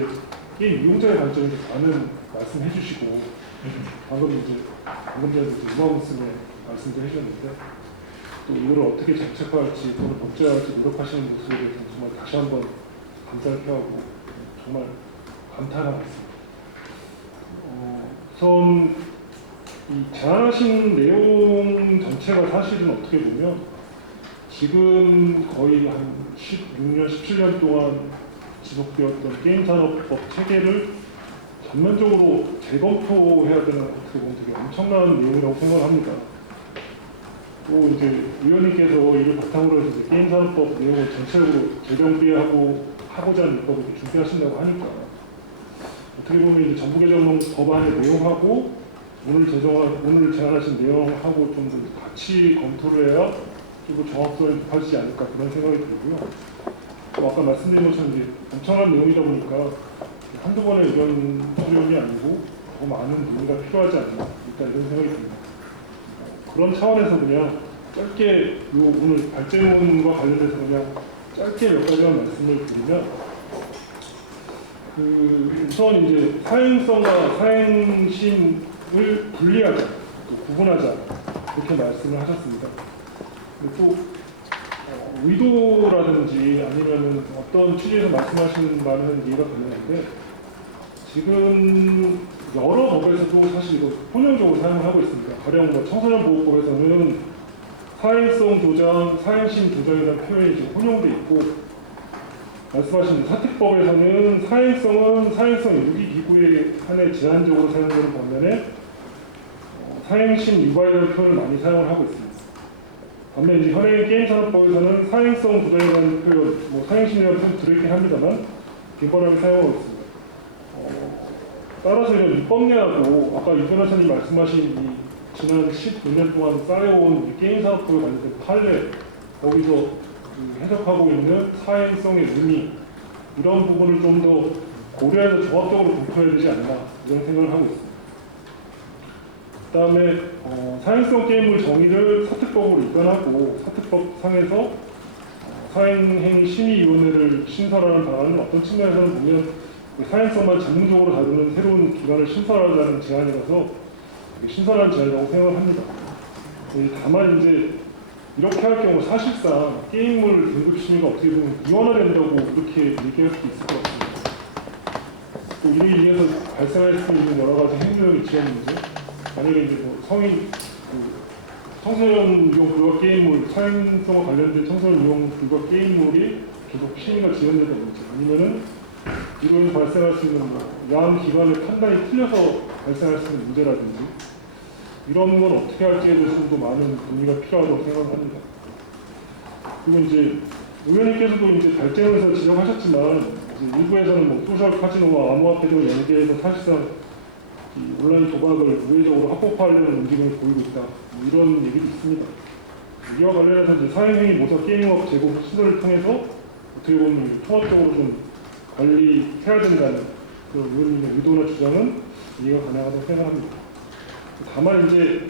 게임 이용자의 관점에서 많은 말씀해 주시고, 방금 전에 유망스의 말씀도 해주셨는데, 또 이거를 어떻게 정책화할지 또는 복제할지 노력하시는 모습에 대해서 정말 다시 한번 감사를 표하고 정말 감탄하고 있습니다. 우선 이 제안하신 내용 전체가 사실은 어떻게 보면 지금 거의 한 16년, 17년 동안 지속되었던 게임산업법 체계를 전면적으로 재검토해야 되는, 어떻게 보면 되게 엄청난 내용이라고 생각합니다. 또 이제 위원님께서 이를 바탕으로 해서 게임산업법 내용을 전체적으로 재정비하고자 하는 입법을 준비하신다고 하니까 어떻게 보면 이제 정부 개정 법안의 내용하고 오늘 제안하신 내용하고 좀 더 같이 검토를 해야 좀 더 정확성이 높아지지 않을까, 그런 생각이 들고요. 또 아까 말씀드린 것처럼 이제 엄청난 내용이다 보니까 한두 번의 의견 수렴이 아니고 더 많은 논의가 필요하지 않나, 일단 이런 생각이 듭니다. 그런 차원에서 그냥 짧게 오늘 발제문과 관련해서 그냥 짧게 몇 가지만 말씀을 드리면, 우선 이제 사행성과 사행심을 분리하자, 또 구분하자, 이렇게 말씀을 하셨습니다. 또 의도라든지 아니면은 어떤 취지에서 말씀하시는 바는 이해가 되는데, 지금 여러 법에서도 사실 이거 혼용적으로 사용을 하고 있습니다. 가령 청소년 보호법에서는 사행성 조장, 사행심 조장이라는 표현이 지금 혼용돼 있고, 말씀하신 사특법에서는 사행성은 사행성 유기기구에 한해 제한적으로 사용되는 반면에 사행심 유발이라는 표현을 많이 사용을 하고 있습니다. 반면 이제 현행 게임산업법에서는 사행성 조장이라는 표현, 사행심이라는 표현 들어있긴 합니다만 빈번하게 사용하고 있습니다. 따라서 이런 입법례하고 아까 유 변호사님 말씀하신 이 지난 15년 동안 쌓여온 게임산업법에 관련된 판례, 거기서 해석하고 있는 사행성의 의미, 이런 부분을 좀 더 고려해서 종합적으로 검토해야 되지 않나, 이런 생각을 하고 있습니다. 그 다음에 사행성 게임물 정의를 사특법으로 입건하고 사특법 상에서 사행행심의위원회를 신설하는 방안은 어떤 측면에서는 보면 사행성만 전문적으로 다루는 새로운 기관을 신설하자는 제안이라서 신선한 제안이라고 생각을 합니다. 다만 이제 이렇게 할 경우 사실상 게임물 등급 심의가 어떻게 보면 이원화된다고 이렇게 얘기할 수도 있을 것 같습니다. 또 이를 위해서 발생할 수 있는 여러 가지 행정적인 지원 문제, 만약에 이제 성인 청소년 유형 불가 게임물, 사행성과 관련된 청소년 유형 불가 게임물이 계속 심의가 지연된다든지, 아니면은 이로 인해 발생할 수 있는 양 기관의 판단이 틀려서 발생할 수 있는 문제라든지 이런 건 어떻게 할지에 대해서도 많은 논의가 필요하다고 생각합니다. 그리고 이제 의원님께서도 이제 발전에서 지적하셨지만 이제 일부에서는 뭐 소셜 카지노와 암호화폐를 연계해서 사실상 이 온라인 도박을 우회적으로 합법화하려는 움직임을 보이고 있다. 뭐 이런 얘기도 있습니다. 이와 관련해서 이제 사행행위 모사 게임업 제공 시설을 통해서 어떻게 보면 통합적으로 좀 관리해야 된다는 그런 의원님의 의도나 주장은 이해가 가능하다고 생각합니다. 다만 이제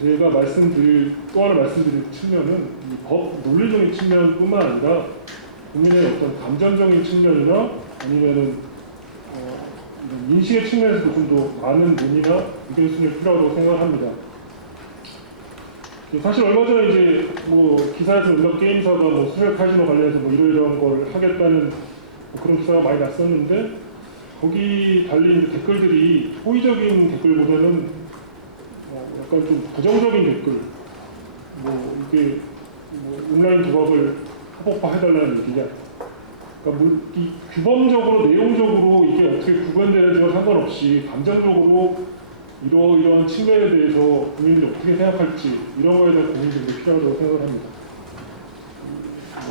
제가 또 하나 말씀드릴 측면은 이 법 논리적인 측면뿐만 아니라 국민의 어떤 감정적인 측면이나 아니면은 이런 인식의 측면에서도 좀 더 많은 논의나 의견 수렴이 필요하다고 생각합니다. 사실 얼마 전에 이제 뭐 기사에서 온갖 게임사가 뭐 소셜 카지노 관련해서 뭐 이러이러한 걸 하겠다는 뭐 그런 기사가 많이 났었는데 거기 달린 댓글들이 호의적인 댓글보다는 약간 좀 부정적인 댓글, 뭐 이게 뭐 온라인 도박을 합법화해달라는 얘기냐. 그러니까 이 규범적으로 내용적으로 이게 어떻게 구분되는지와 상관없이 감정적으로 이러이러한 측면에 대해서 국민들이 어떻게 생각할지 이런 거에 대한 고민이 필요하다고 생각합니다.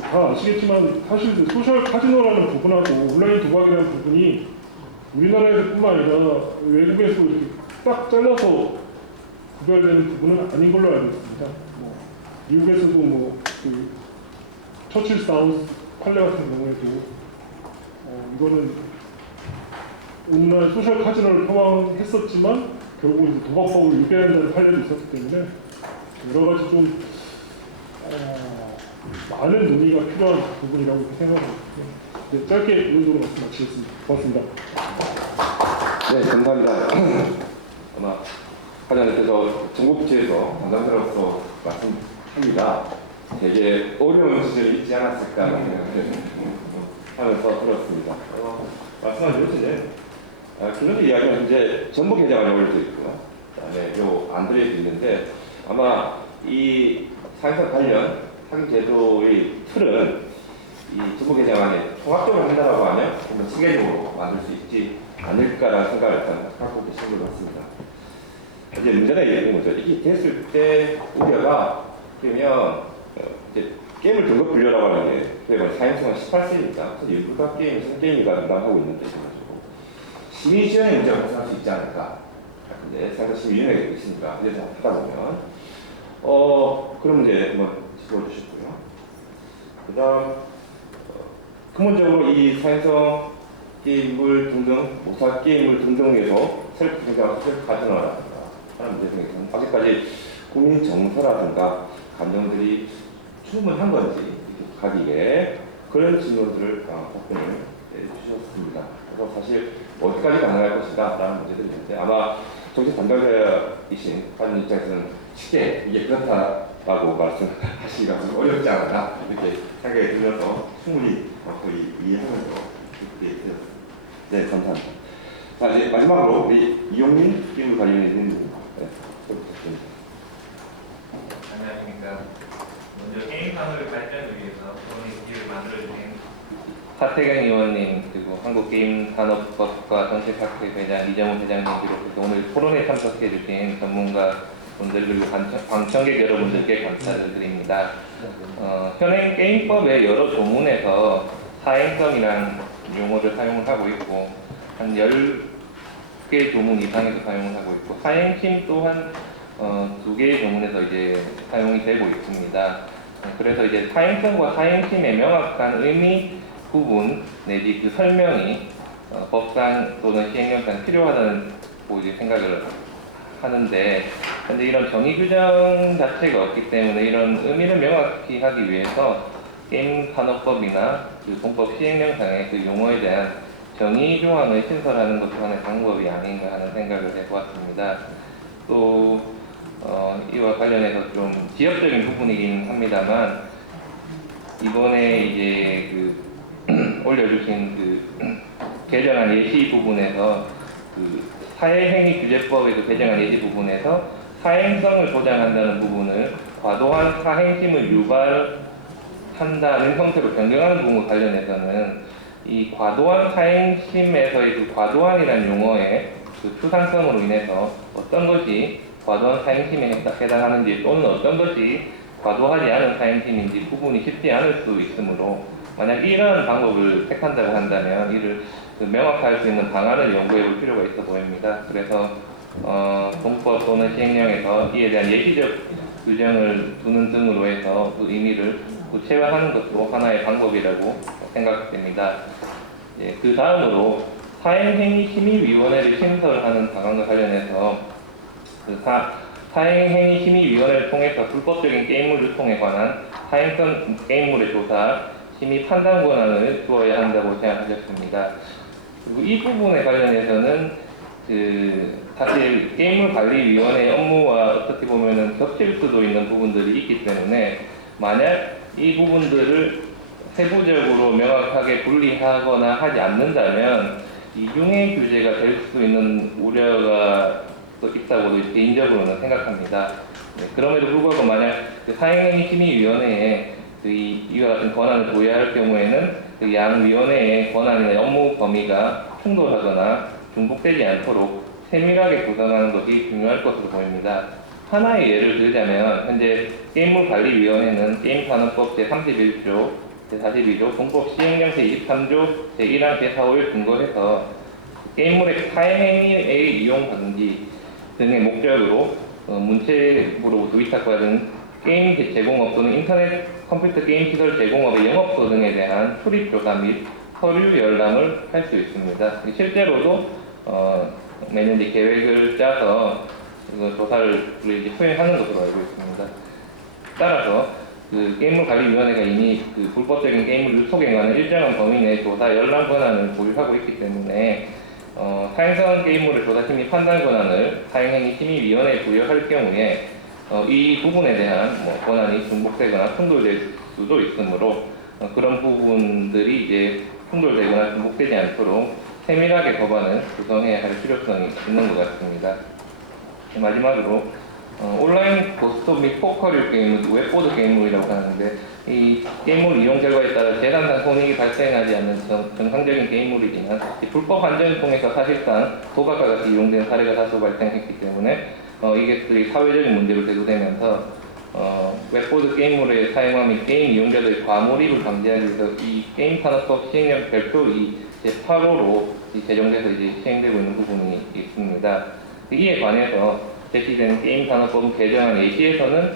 다 아시겠지만 사실 그 소셜 카지노라는 부분하고 온라인 도박이라는 부분이 우리나라에서뿐만 아니라 외국에서 이렇게 딱 잘라서 구별되는 부분은 아닌 걸로 알고 있습니다. 뭐 미국에서도 뭐그 처칠 사우스 판례 같은 경우에도 이거는 온라인 소셜 카지노를 포함했었지만 결국 이제 도박법을 위배한다는 판례도 있었기 때문에 여러 가지 좀 많은 논의가 필요한 부분이라고 이렇게 생각합니다. 네, 짧게 의견적으로 말씀 마치겠습니다. 고맙습니다. 네, 감사합니다. 아마 과장님께서 정부부처에서 담당자로서 말씀합니다. 되게 어려운 시절이 있지 않았을까 하면서 들었습니다. 말씀하신 것처럼 기존의 이야기는 이제 전부 개정안이 올려져 있고요. 그다음에 요 안드레도 있는데 아마 이 사회적 관련 사기 제도의 틀은 이 전부 개정안에 통합적으로 한다라고 하면 좀 체계적으로 만들 수 있지 않을까라는 생각을 일단 갖고 계신 것 같습니다. 이제 문제가 이게 뭐죠? 이게 됐을 때 우려가 그러면 이제 게임을 등급 분류라고 하는 게 그러면 사용성은 18세입니다. 그래서 일부가 게임이가 담당하고 있는데 시민 시연의 문제가 발생할 수 있지 않을까? 근데 상당 시민위원회가 있으니까 그래서 하다 보면 그런 문제 한번 짚어주시고요. 그다음 근본적으로 이 사회성 게임물 등등 모사 게임물 등등에서 셀프 경쟁하고 셀프 카지노라든가 하는 문제 등에서는 아직까지 국민 정서라든가 감정들이 충분한 건지 가기에 그런 질문들을 답변을 주셨습니다. 그래서 사실 어디까지 가능할 것이다 라는 문제들이 있는데 아마 정책 담당자이신 하는 입장에서는 쉽게 이게 그렇다라고 말씀하시기가 좀 어렵지 않나 이렇게 생각이 들면서 충분히 거의 이해하면서 그렇게 되었습니다. 네, 감사합니다. 자, 이제 마지막으로 우리 이용민 게임을 관련해 있는 부탁드립니다. 안녕하십니까. 먼저 게임 산업의 발전을 위해서 좋은 기회를 만들어주신 하태경 의원님 그리고 한국게임산업법과 정책학회 회장 이정훈 회장님 비롯해서 오늘 토론에 참석해 주신 전문가분들 그리고 방청객 여러분들께 감사를 드립니다. 현행 게임법의 여러 조문에서 사행성이라는 용어를 사용을 하고 있고 한 10개 조문 이상에서 사용을 하고 있고 사행심 또한 2개의 조문에서 이제 사용이 되고 있습니다. 그래서 이제 사행성과 사행심의 명확한 의미 부분 내지 그 설명이 법상 또는 시행령상 필요하다고 이제 생각을 하는데 근데 이런 정의 규정 자체가 없기 때문에 이런 의미를 명확히 하기 위해서 게임산업법이나 그 공법 시행령상의 그 용어에 대한 정의 조항을 신설하는 것도 하나의 방법이 아닌가 하는 생각을 해보았습니다. 또 이와 관련해서 좀 지역적인 부분이긴 합니다만 이번에 이제 그 올려주신 그 개정안 예시 부분에서 그 사회행위규제법에서 개정안 예시 부분에서 사행성을 보장한다는 부분을 과도한 사행심을 유발한다는 형태로 변경하는 부분 관련해서는 이 과도한 사행심에서의 그 과도한이라는 용어의 그 추상성으로 인해서 어떤 것이 과도한 사행심에 해당하는지 또는 어떤 것이 과도하지 않은 사행심인지 구분이 쉽지 않을 수 있으므로 만약 이러한 방법을 택한다고 한다면 이를 명확할 수 있는 방안을 연구해 볼 필요가 있어 보입니다. 그래서 동법 또는 시행령에서 이에 대한 예시적 규정을 두는 등으로 해서 그 의미를 구체화하는 것도 하나의 방법이라고 생각됩니다. 예, 그 다음으로 사행행위심의위원회를 신설하는 방안과 관련해서 사행행위심의위원회를 통해서 불법적인 게임물 유통에 관한 사행성 게임물의 조사, 심의 판단 권한을 주어야 한다고 제안하셨습니다. 그리고 이 부분에 관련해서는 사실 게임물관리위원회의 업무와 어떻게 보면은 겹칠 수도 있는 부분들이 있기 때문에 만약 이 부분들을 세부적으로 명확하게 분리하거나 하지 않는다면 이중의 규제가 될 수 있는 우려가 또 있다고 개인적으로는 생각합니다. 네, 그럼에도 불구하고 만약 사행행위심의위원회에 이와 같은 권한을 부여할 경우에는 양 위원회의 권한이나 업무 범위가 충돌하거나 중복되지 않도록 세밀하게 구성하는 것이 중요할 것으로 보입니다. 하나의 예를 들자면 현재 게임물관리위원회는 게임산업법 제31조, 제42조, 동법 시행령 제23조, 제1항, 제4호를 근거해서 게임물의 사행행위의 이용 방지 등의 목적으로 문체부로부터 위탁받은 게임 제공업 또는 인터넷 컴퓨터 게임 시설 제공업의 영업소 등에 대한 출입조사 및 서류 열람을 할 수 있습니다. 실제로도 매년 계획을 짜서 조사를 수행하는 것으로 알고 있습니다. 따라서 게임물관리위원회가 이미 불법적인 게임물 유통에 관한 일정한 범위 내의 조사 열람 권한을 보유하고 있기 때문에 사행성 게임물의 조사 심의 판단 권한을 사행행위심의위원회에 부여할 경우에 이 부분에 대한 권한이 중복되거나 충돌될 수도 있으므로 그런 부분들이 이제 충돌되거나 중복되지 않도록 세밀하게 법안을 구성해야 할 필요성이 있는 것 같습니다. 마지막으로 온라인 고스톱 및 포커류 게임, 웹보드 게임물이라고 하는데 이 게임물 이용 결과에 따라 재산상 손익이 발생하지 않는 정상적인 게임물이지만 불법 환전을 통해서 사실상 도박과 같이 이용된 사례가 다수 발생했기 때문에 이게 사회적인 문제로 대두되면서 웹보드 게임물의 사용화 및 게임 이용자들의 과몰입을 방지하기 위해서 이 게임산업법 시행령 별표 제8호로 제정돼서 이제 시행되고 있는 부분이 있습니다. 이에 관해서 제시된 게임산업법 개정안 예시에서는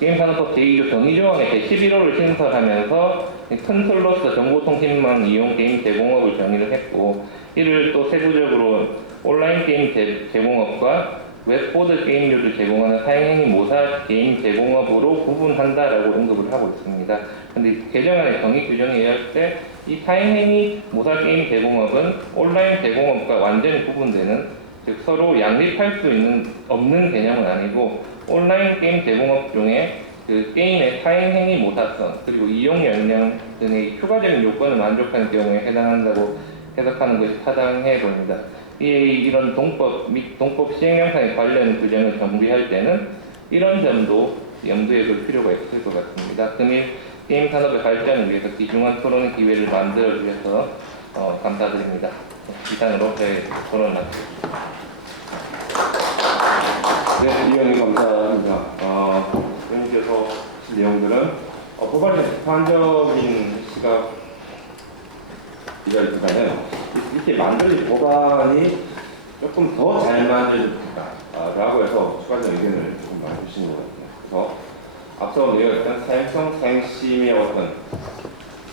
게임산업법 제2조 정의조항의 제11호를 신설하면서 큰 틀로서 정보통신망 이용 게임 제공업을 정의를 했고 이를 또 세부적으로 온라인 게임 제공업과 웹보드 게임류를 제공하는 사행행위 모사 게임 제공업으로 구분한다라고 언급을 하고 있습니다. 그런데 개정안의 정의 규정에 의할 때 이 사행행위 모사 게임 제공업은 온라인 제공업과 완전히 구분되는 즉 서로 양립할 수 없는 개념은 아니고 온라인 게임 제공업 중에 게임의 사행행위 모사성 그리고 이용 역량 등의 추가적인 요건을 만족하는 경우에 해당한다고 해석하는 것이 타당해 보입니다. 이런 동법 및 동법 시행령상의 관련 규정을 정비할 때는 이런 점도 염두에 둘 필요가 있을 것 같습니다. 금일 게임 산업의 발전을 위해서 귀중한 토론의 기회를 만들어 주셔서 감사드립니다. 이상으로 저희 토론을 마치겠습니다. 네, 위원님 감사합니다. 의원님께서 내용들은 법안의 비판적인 시각이라기보다는 이렇게 만들어진 법안이 조금 더 잘 만들어졌다라고 해서 추가적인 의견을 조금 말해주신 것 같아요. 그래서 앞서 내었던 사행성, 사행심의 어떤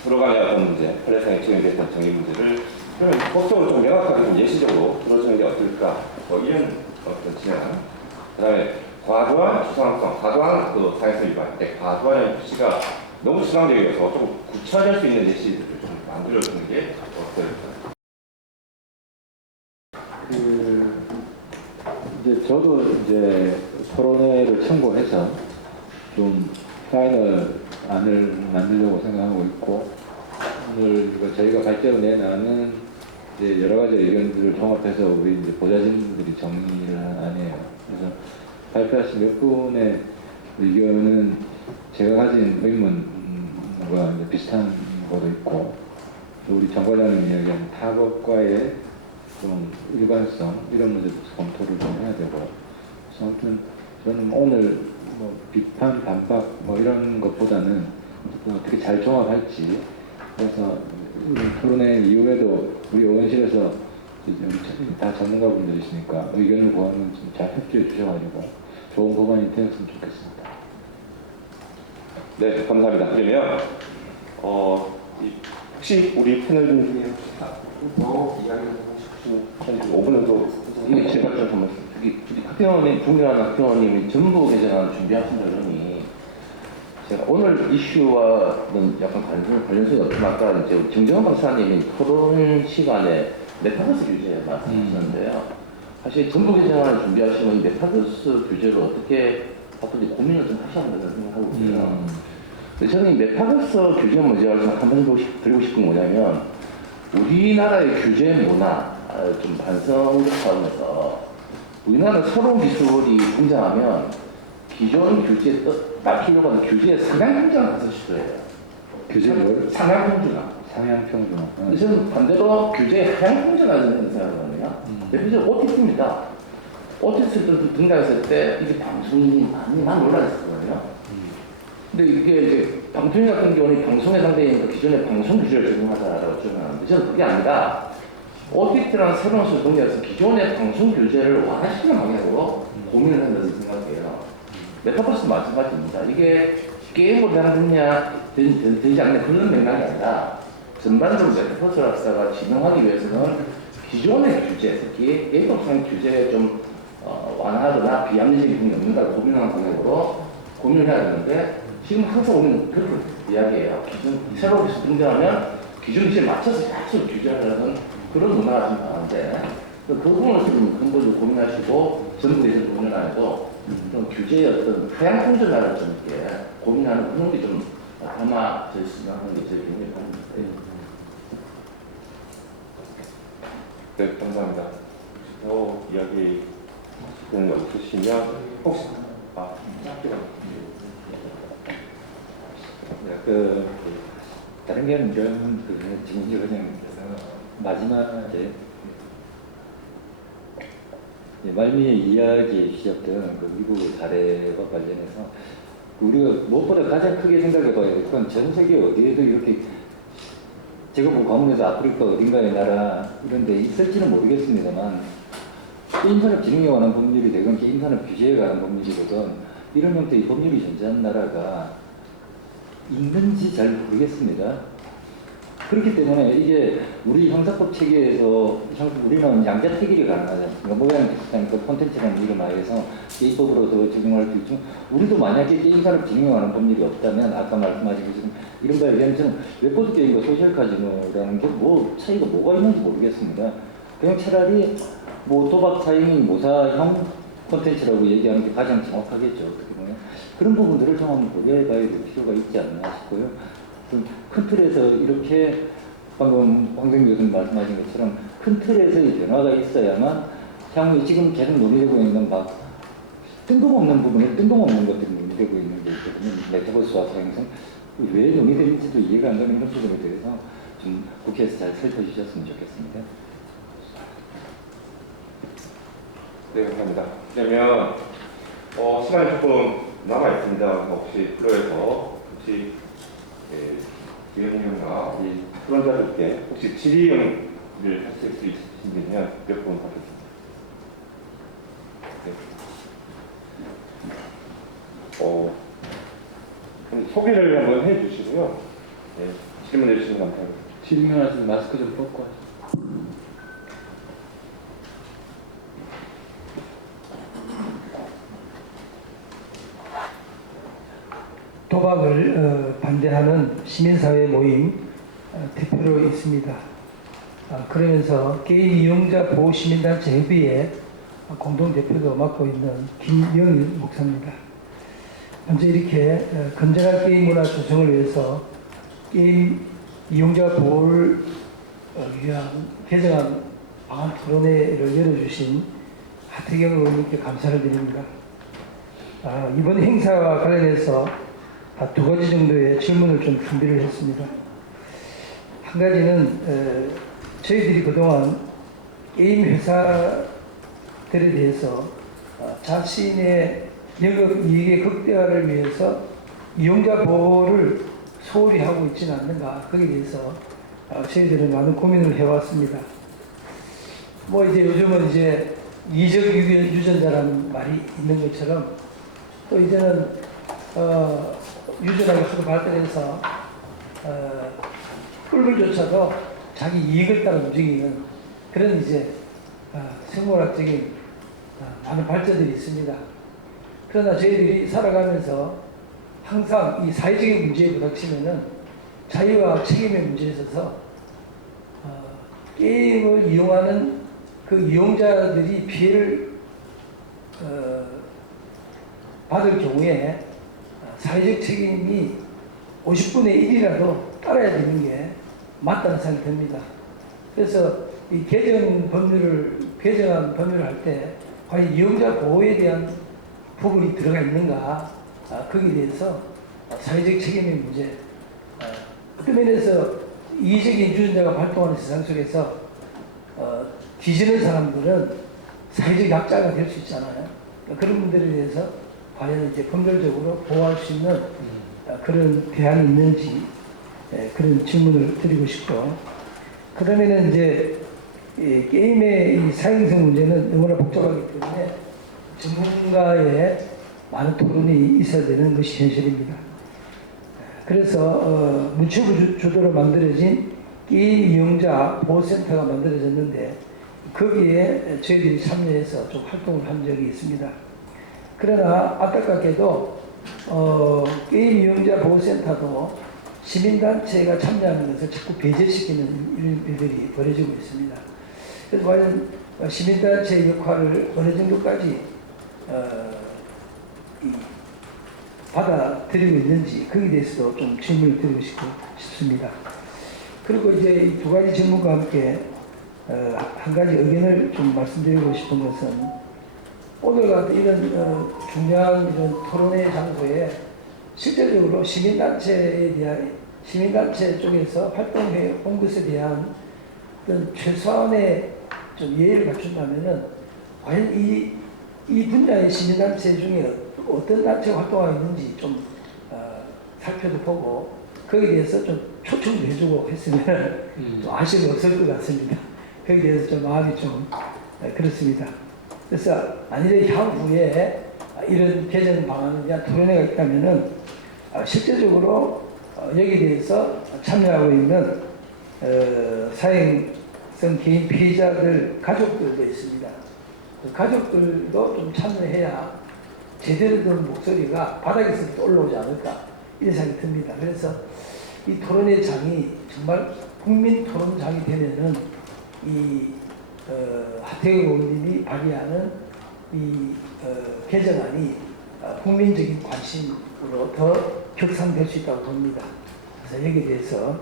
들어가는 어떤 문제, 플랫사행 적용됐던 정의 문제를 그러면 법적으로 좀 명확하게 좀 예시적으로 들어주는 게 어떨까? 이런 어떤 진행안. 그다음에 과도한 추상성, 과도한 사행성 위반, 과도한 표시가 너무 추상적이어서 좀 구체화될 수 있는 예시들을 좀 만들어주는 게 어떨까? 이제 저도 이제 토론회를 참고해서 좀 파이널 안을 만들려고 생각하고 있고 오늘 저희가 발제로 내놓은 이제 여러 가지 의견들을 종합해서 우리 이제 보좌진들이 정리를 한 안이에요. 그래서 발표하신 몇 분의 의견은 제가 가진 의문과 비슷한 정보도 있고 또 우리 정 과장님 이야기한 타법과의 좀 일관성 이런 문제도 검토를 좀 해야 되고 그래서 아무튼 저는 오늘 뭐 비판 반박 뭐 이런 것보다는 어떻게 잘 종합할지 그래서 토론회 이후에도 우리 의원실에서 다 전문가분들이시니까 의견을 구하면 좀 잘 협조해 주셔가지고 좋은 법안이 되었으면 좋겠습니다. 네, 감사합니다. 그러면 혹시 우리 패널 중에 뭐 이야기하고 싶으신 한 5분 정도 이게 제가 좀 한번 저기 학교원님 중요한 학교원님이 전부 개정안 준비하신다 그러니 제가 오늘 이슈와는 약간 관련성이 없지만 아까 이제 정정환 박사님이 토론 시간에 메타버스 규제 말씀하셨는데요. 사실 전부 개정안을 준비하시면 이 메타버스 규제를 어떻게 바꿀지 고민을 좀 하셔야 한다고 생각하고 있어요. 근데 저는 이 메타버스 규제 문제를 한번 드리고 싶은 게 뭐냐면 우리나라의 규제 문화 좀 반성적 차원에서 우리나라는 새로운 기술이 등장하면 기존 규제에 맞추려고 하는 규제의 상향평준화 가서실 거예요. 규제 뭘? 상향평준화. 상향평준화. 근데 저는 반대로 규제의 하향평준화를 생각하거든요. 대표적으로 OTT입니다. OTT 등장했을 때 이게 방송이 많이 논란했었거든요. 근데 이게 이제 방송인 같은 경우는 방송에 상대인 기존의 방송 규제를 적용하자라고 주장하는데 저는 그게 아니라 OTT라는 새로운 수를 동의해서 기존의 방송 규제를 완화시키는 방향으로 고민을 한다고 생각해요. 메타버스 마찬가지입니다. 이게 게임으로 되지 않는 그런 맥락이 아니라 전반적으로 메타버스 학사가 진행하기 위해서는 기존의 규제, 특히 게임법상 규제에 좀 완화하거나 비합리적인 부분이 없는가를 고민하는 방향으로 고민을 해야 되는데 지금 항상 우리는 그런 이야기예요. 새로운 기술 등장하면 기존 규제에 맞춰서 계속 규제하려는 그런 문화가 좀 많은데 그 부분을 좀 근본적으로 고민하시고 전부 대신 고민을 안 해도 좀 규제의 어떤 하향평준화를 좀 이렇게 고민하는 그런 게 좀 담아져 있으면 하는 게 제 개인의 바람입니다. 네, 감사합니다. 더 이야기 없으시면 혹시 다른 게 아니라 지문지 회장님께서 마지막에 말미에 이야기 주셨던 그 미국 사례와 관련해서 우리가 무엇보다 가장 크게 생각해봐야 될 건 전 세계 어디에도 이렇게 제가 뭐 과문에서 아프리카 어딘가의 나라 이런 데 있을지는 모르겠습니다만 게임산업 진흥에 관한 법률이 되건 게임산업 규제에 관한 법률이거든 이런 형태의 법률이 존재하는 나라가 있는지 잘 모르겠습니다. 그렇기 때문에 이게 우리 형사법 체계에서 우리는 양자택일이 가능하지 않습니까? 모양 비슷한 그 콘텐츠라는 이름 하에서 게임법으로도 적용할 수 있지만 우리도 만약에 게임산업 진흥에 관한 법률이 없다면 아까 말씀하신 것처럼 이른바 얘기하면 웹보드 게임과 소셜 카지노라는 게 뭐 차이가 뭐가 있는지 모르겠습니다. 그냥 차라리 뭐 도박 사행위 모사형 콘텐츠라고 얘기하는 게 가장 정확하겠죠. 어떻게 보면 그런 부분들을 좀 한번 고려해봐야 될 필요가 있지 않나 싶고요. 큰 틀에서 이렇게 방금 황정 교수님 말씀하신 것처럼 큰 틀에서의 변화가 있어야만 향후 지금 계속 논의되고 있는 막 뜬금없는 부분에 뜬금없는 것들이 논의되고 있는 게 있거든요. 메타버스와 사행성 왜 논의되는지도 이해가 안 가는 이런 부분에 대해서 좀 국회에서 잘 살펴주셨으면 좋겠습니다. 네, 감사합니다. 그러면 시간이 조금 남아 있습니다. 혹시 필요해서 혹시 위원님과 이 토론자들께 혹시 질의응을 하실 수 있으시면 몇 분 하겠습니다. 네. 그럼 소개를 한번 해주시고요. 네, 질문 해주시면 감사합니다. 질문하실 마스크 좀 벗고 하시죠. 도박을 반대하는 시민사회 모임 대표로 있습니다. 그러면서 게임 이용자 보호 시민단체 협의회 공동대표도 맡고 있는 김영일 목사입니다. 먼저 이렇게 건전한 게임 문화 조성을 위해서 게임 이용자 보호를 위한 개정안 방안 토론회를 열어주신 하태경 의원님께 감사를 드립니다. 이번 행사와 관련해서 두 가지 정도의 질문을 좀 준비를 했습니다. 한 가지는 저희들이 그동안 게임 회사들에 대해서 자신의 영업 이익의 극대화를 위해서 이용자 보호를 소홀히 하고 있지는 않는가, 거기에 대해서 저희들은 많은 고민을 해왔습니다. 뭐 이제 요즘은 이제 이적 유전자라는 말이 있는 것처럼 또 이제는 유전학이 하도 발달해서 꿀물조차도 자기 이익을 따라 움직이는 그런 이제 생물학적인 많은 발전들이 있습니다. 그러나 저희들이 살아가면서 항상 이 사회적인 문제에 부닥치면은 자유와 책임의 문제에 있어서 게임을 이용하는 그 이용자들이 피해를 받을 경우에 사회적 책임이 50분의 1이라도 따라야 되는 게 맞다는 생각이 듭니다. 그래서 이 개정한 법률을 할 때 과연 이용자 보호에 대한 부분이 들어가 있는가, 거기에 대해서 사회적 책임의 문제, 어떤 면에서 이의적인 유전자가 발동하는 세상 속에서 뒤지는 사람들은 사회적 약자가 될 수 있잖아요. 그런 분들에 대해서 과연 이제 법률적으로 보호할 수 있는 그런 대안이 있는지 그런 질문을 드리고 싶고, 그 다음에는 이제 게임의 이 사행성 문제는 너무나 복잡하기 때문에 전문가의 많은 토론이 있어야 되는 것이 현실입니다. 그래서 문체부 주도로 만들어진 게임 이용자 보호센터가 만들어졌는데 거기에 저희들이 참여해서 좀 활동을 한 적이 있습니다. 그러나 안타깝게도 게임 이용자 보호센터도 시민단체가 참여하는 것을 자꾸 배제시키는 일들이 벌어지고 있습니다. 그래서 과연 시민단체의 역할을 어느 정도까지 받아들이고 있는지 거기에 대해서도 좀 질문을 드리고 싶습니다. 그리고 이제 이 두 가지 질문과 함께 한 가지 의견을 좀 말씀드리고 싶은 것은 오늘 같은 이런 중요한 이런 토론회 장소에 실질적으로 시민단체 쪽에서 활동해 온 것에 대한 어떤 최소한의 좀 예의를 갖춘다면은 과연 이 분야의 시민단체 중에 어떤 단체가 활동하고 있는지 좀 살펴도 보고 거기에 대해서 좀 초청도 해주고 했으면 좀 아쉬움이 없을 것 같습니다. 거기에 대해서 좀 마음이 좀 그렇습니다. 그래서 만일에 향후에 이런 개정 방안에 대한 토론회가 있다면은 실제적으로 여기에 대해서 참여하고 있는 사행성 개인 피해자들 가족들도 있습니다. 그 가족들도 좀 참여해야 제대로 된 목소리가 바닥에서부터 올라오지 않을까 이런 생각이 듭니다. 그래서 이 토론회 장이 정말 국민 토론장이 되면은 이 하태경 의원님이 발의하는 이 개정안이 국민적인 관심으로 더 격상될 수 있다고 봅니다. 그래서 여기에 대해서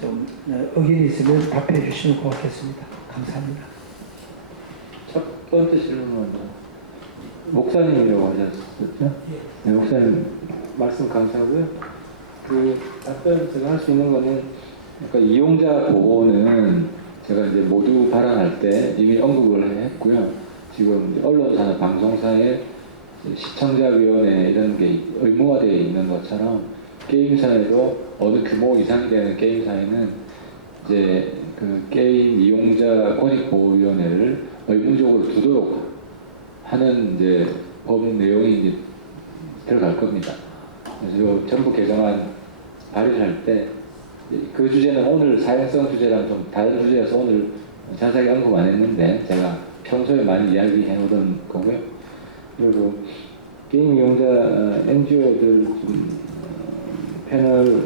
좀 의견이 있으면 답해 주시면 고맙겠습니다. 감사합니다. 첫 번째 질문은 목사님이라고 하셨었죠? 네, 목사님 말씀 감사하고요. 그 답변 제가 할 수 있는 거는 그러니까 이용자 보호는 제가 이제 모두 발언할 때 이미 언급을 했고요. 지금 언론사나 방송사에 시청자위원회 이런 게 의무화되어 있는 것처럼 게임사에도 어느 규모 이상이 되는 게임사에는 이제 그 게임 이용자 권익보호위원회를 의무적으로 두도록 하는 이제 법 내용이 이제 들어갈 겁니다. 그래서 요 정부 개정안 발의를 할 때 그 주제는 오늘 사행성 주제랑 좀 다른 주제여서 오늘 자세하게 언급 안 했는데 제가 평소에 많이 이야기해 오던 거고요. 그리고 게임 이용자 NGO들 좀 패널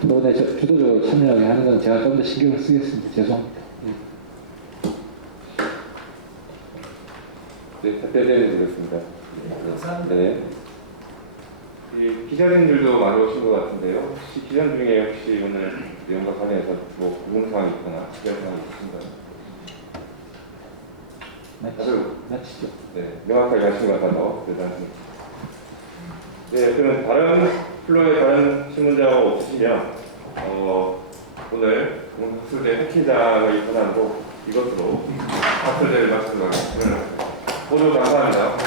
토론에 주도적으로 참여하게 하는 건 제가 좀 더 신경을 쓰겠습니다. 죄송합니다. 네, 답변을 드리겠습니다. 감사합니다. 네. 이 기자님들도 많이 오신 것 같은데요. 혹시 기자님 중에 혹시 오늘 내용과 관련해서 뭐 궁금사항이 있거나 지적사항이 있으신가요? 다들 마치죠. 네, 명확하게 하신 것 같아서 대단합니다. 네, 그럼 다른 플로의 다른 질문자가 없으시면 오늘 오늘 학술대 학회장의 권한도 이것으로 학술대를 마치도록 하겠습니다. 모두 감사합니다. 네.